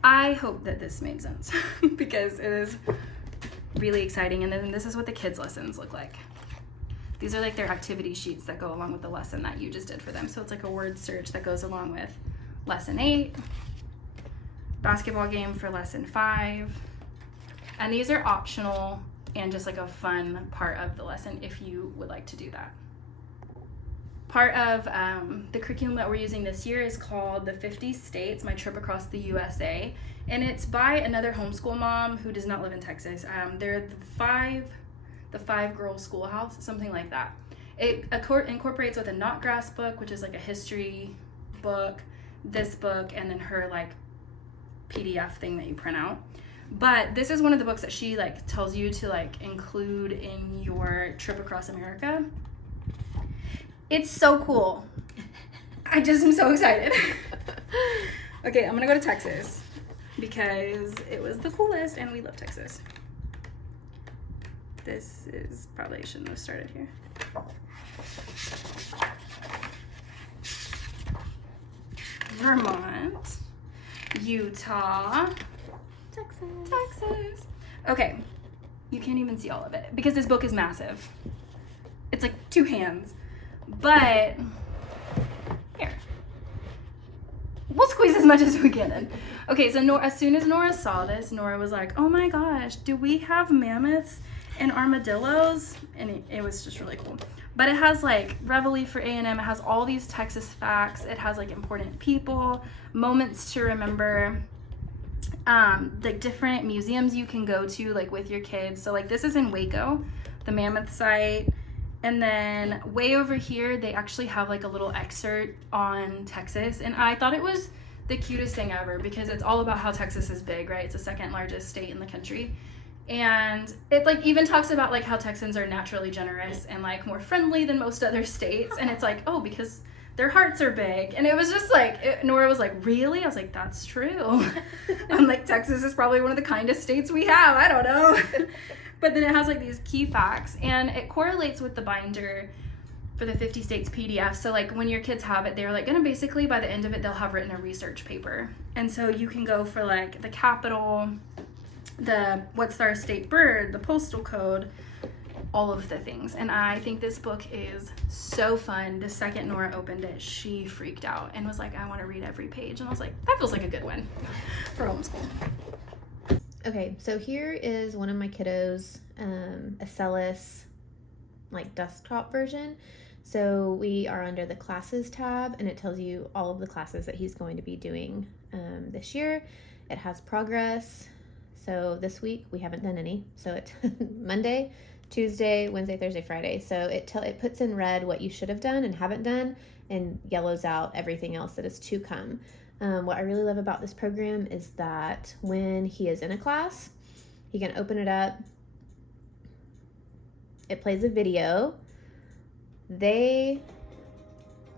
I hope that this made sense because it is really exciting. And then this is what the kids' lessons look like. These are like their activity sheets that go along with the lesson that you just did for them. So it's like a word search that goes along with lesson 8, basketball game for lesson 5. And these are optional and just like a fun part of the lesson if you would like to do that. Part of the curriculum that we're using this year is called The 50 States, My Trip Across the USA. And it's by another homeschool mom who does not live in Texas. They're the five girl schoolhouse, something like that. It incorporates with a Knotgrass book, which is like a history book, this book, and then her like PDF thing that you print out. But this is one of the books that she like tells you to like include in your trip across America. It's so cool. I just am so excited. Okay, I'm gonna go to Texas because it was the coolest and we love Texas. This is probably shouldn't have started here. Vermont, Utah, Texas. Okay, you can't even see all of it because this book is massive. It's like 2 hands, but here. We'll squeeze as much as we can in. Okay, so as soon as Nora saw this, Nora was like, oh my gosh, do we have mammoths and armadillos, and it was just really cool. But it has like Reveille for A&M. It has all these Texas facts. It has like important people, moments to remember, like different museums you can go to like with your kids. So like this is in Waco, the Mammoth site. And then way over here, they actually have like a little excerpt on Texas. And I thought it was the cutest thing ever because it's all about how Texas is big, right? It's the second largest state in the country. And it like even talks about like how Texans are naturally generous and like more friendly than most other states. And it's like, oh, because their hearts are big. And it was just like, Nora was like, really? I was like, that's true. I'm like, Texas is probably one of the kindest states we have. I don't know. But then it has like these key facts and it correlates with the binder for the 50 states PDF. So like when your kids have it, they're like gonna basically by the end of it, they'll have written a research paper. And so you can go for like the capital, the what's our state bird, the postal code, all of the things. And I think this book is so fun. The second Nora opened it, she freaked out and was like, I want to read every page. And I was like, that feels like a good one for homeschool. Okay, so here is one of my kiddos, a Celis like desktop version. So we are under the classes tab and it tells you all of the classes that he's going to be doing this year. It has progress. So this week we haven't done any. So it's Monday, Tuesday, Wednesday, Thursday, Friday. So it puts in red what you should have done and haven't done and yellows out everything else that is to come. What I really love about this program is that when he is in a class, he can open it up. It plays a video. I'm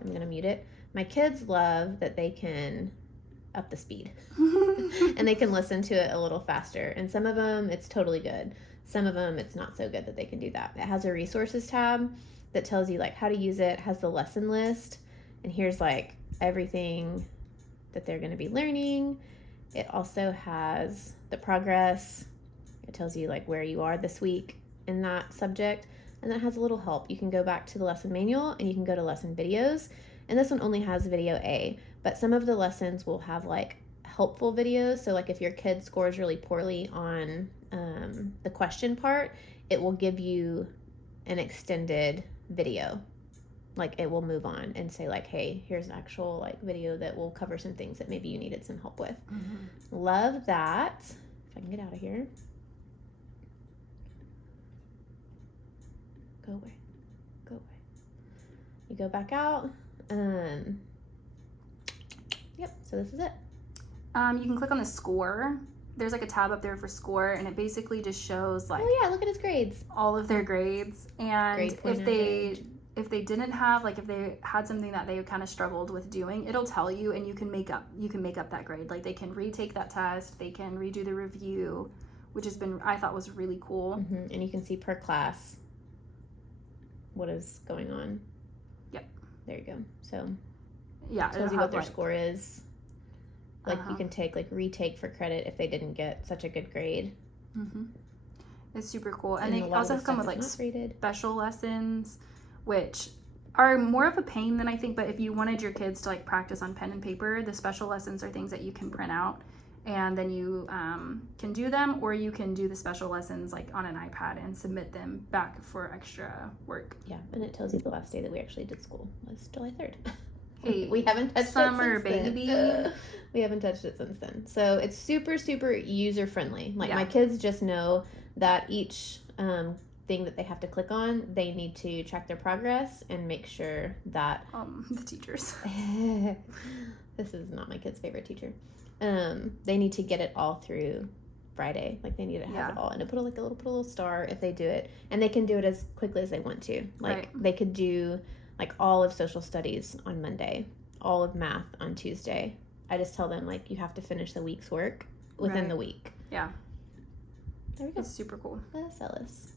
going to mute it. My kids love that they can up the speed and they can listen to it a little faster. And some of them, it's totally good. Some of them, it's not so good that they can do that. It has a resources tab that tells you like how to use it. It has the lesson list. And here's like everything that they're going to be learning. It also has the progress. It tells you like where you are this week in that subject. And that has a little help. You can go back to the lesson manual and you can go to lesson videos. And this one only has video A, but some of the lessons will have like helpful videos. So like if your kid scores really poorly on the question part, it will give you an extended video. Like it will move on and say like, hey, here's an actual like video that will cover some things that maybe you needed some help with. Mm-hmm. Love that. If I can get out of here. Go away. Go away. You go back out. Yep, so this is it. You can click on the score. There's like a tab up there for score and it basically just shows like, oh yeah, look at his grades. All of their grades. And if they didn't have, like if they had something that they kind of struggled with doing, it'll tell you and you can make up that grade. Like they can retake that test, they can redo the review, which I thought was really cool. Mm-hmm. And you can see per class what is going on. Yep. There you go. So yeah, it tells you what their score is. Like you can take retake for credit if they didn't get such a good grade. Mm-hmm. It's super cool. And they also come with like special lessons, which are more of a pain than I think, but if you wanted your kids to like practice on pen and paper, the special lessons are things that you can print out and then you can do them, or you can do the special lessons like on an iPad and submit them back for extra work. Yeah, and it tells you the last day that we actually did school was July 3rd. Hey, we haven't touched summer it since baby. Then. We haven't touched it since then. So it's super, super user friendly. Like my kids just know that each thing that they have to click on, they need to track their progress and make sure that the teachers. This is not my kid's favorite teacher. They need to get it all through Friday. Like they need to have it all, and to put a little star if they do it, and they can do it as quickly as they want to. Like they could do like all of social studies on Monday, all of math on Tuesday. I just tell them like you have to finish the week's work within the week. Yeah. There we go. It's super cool. Let's sell this.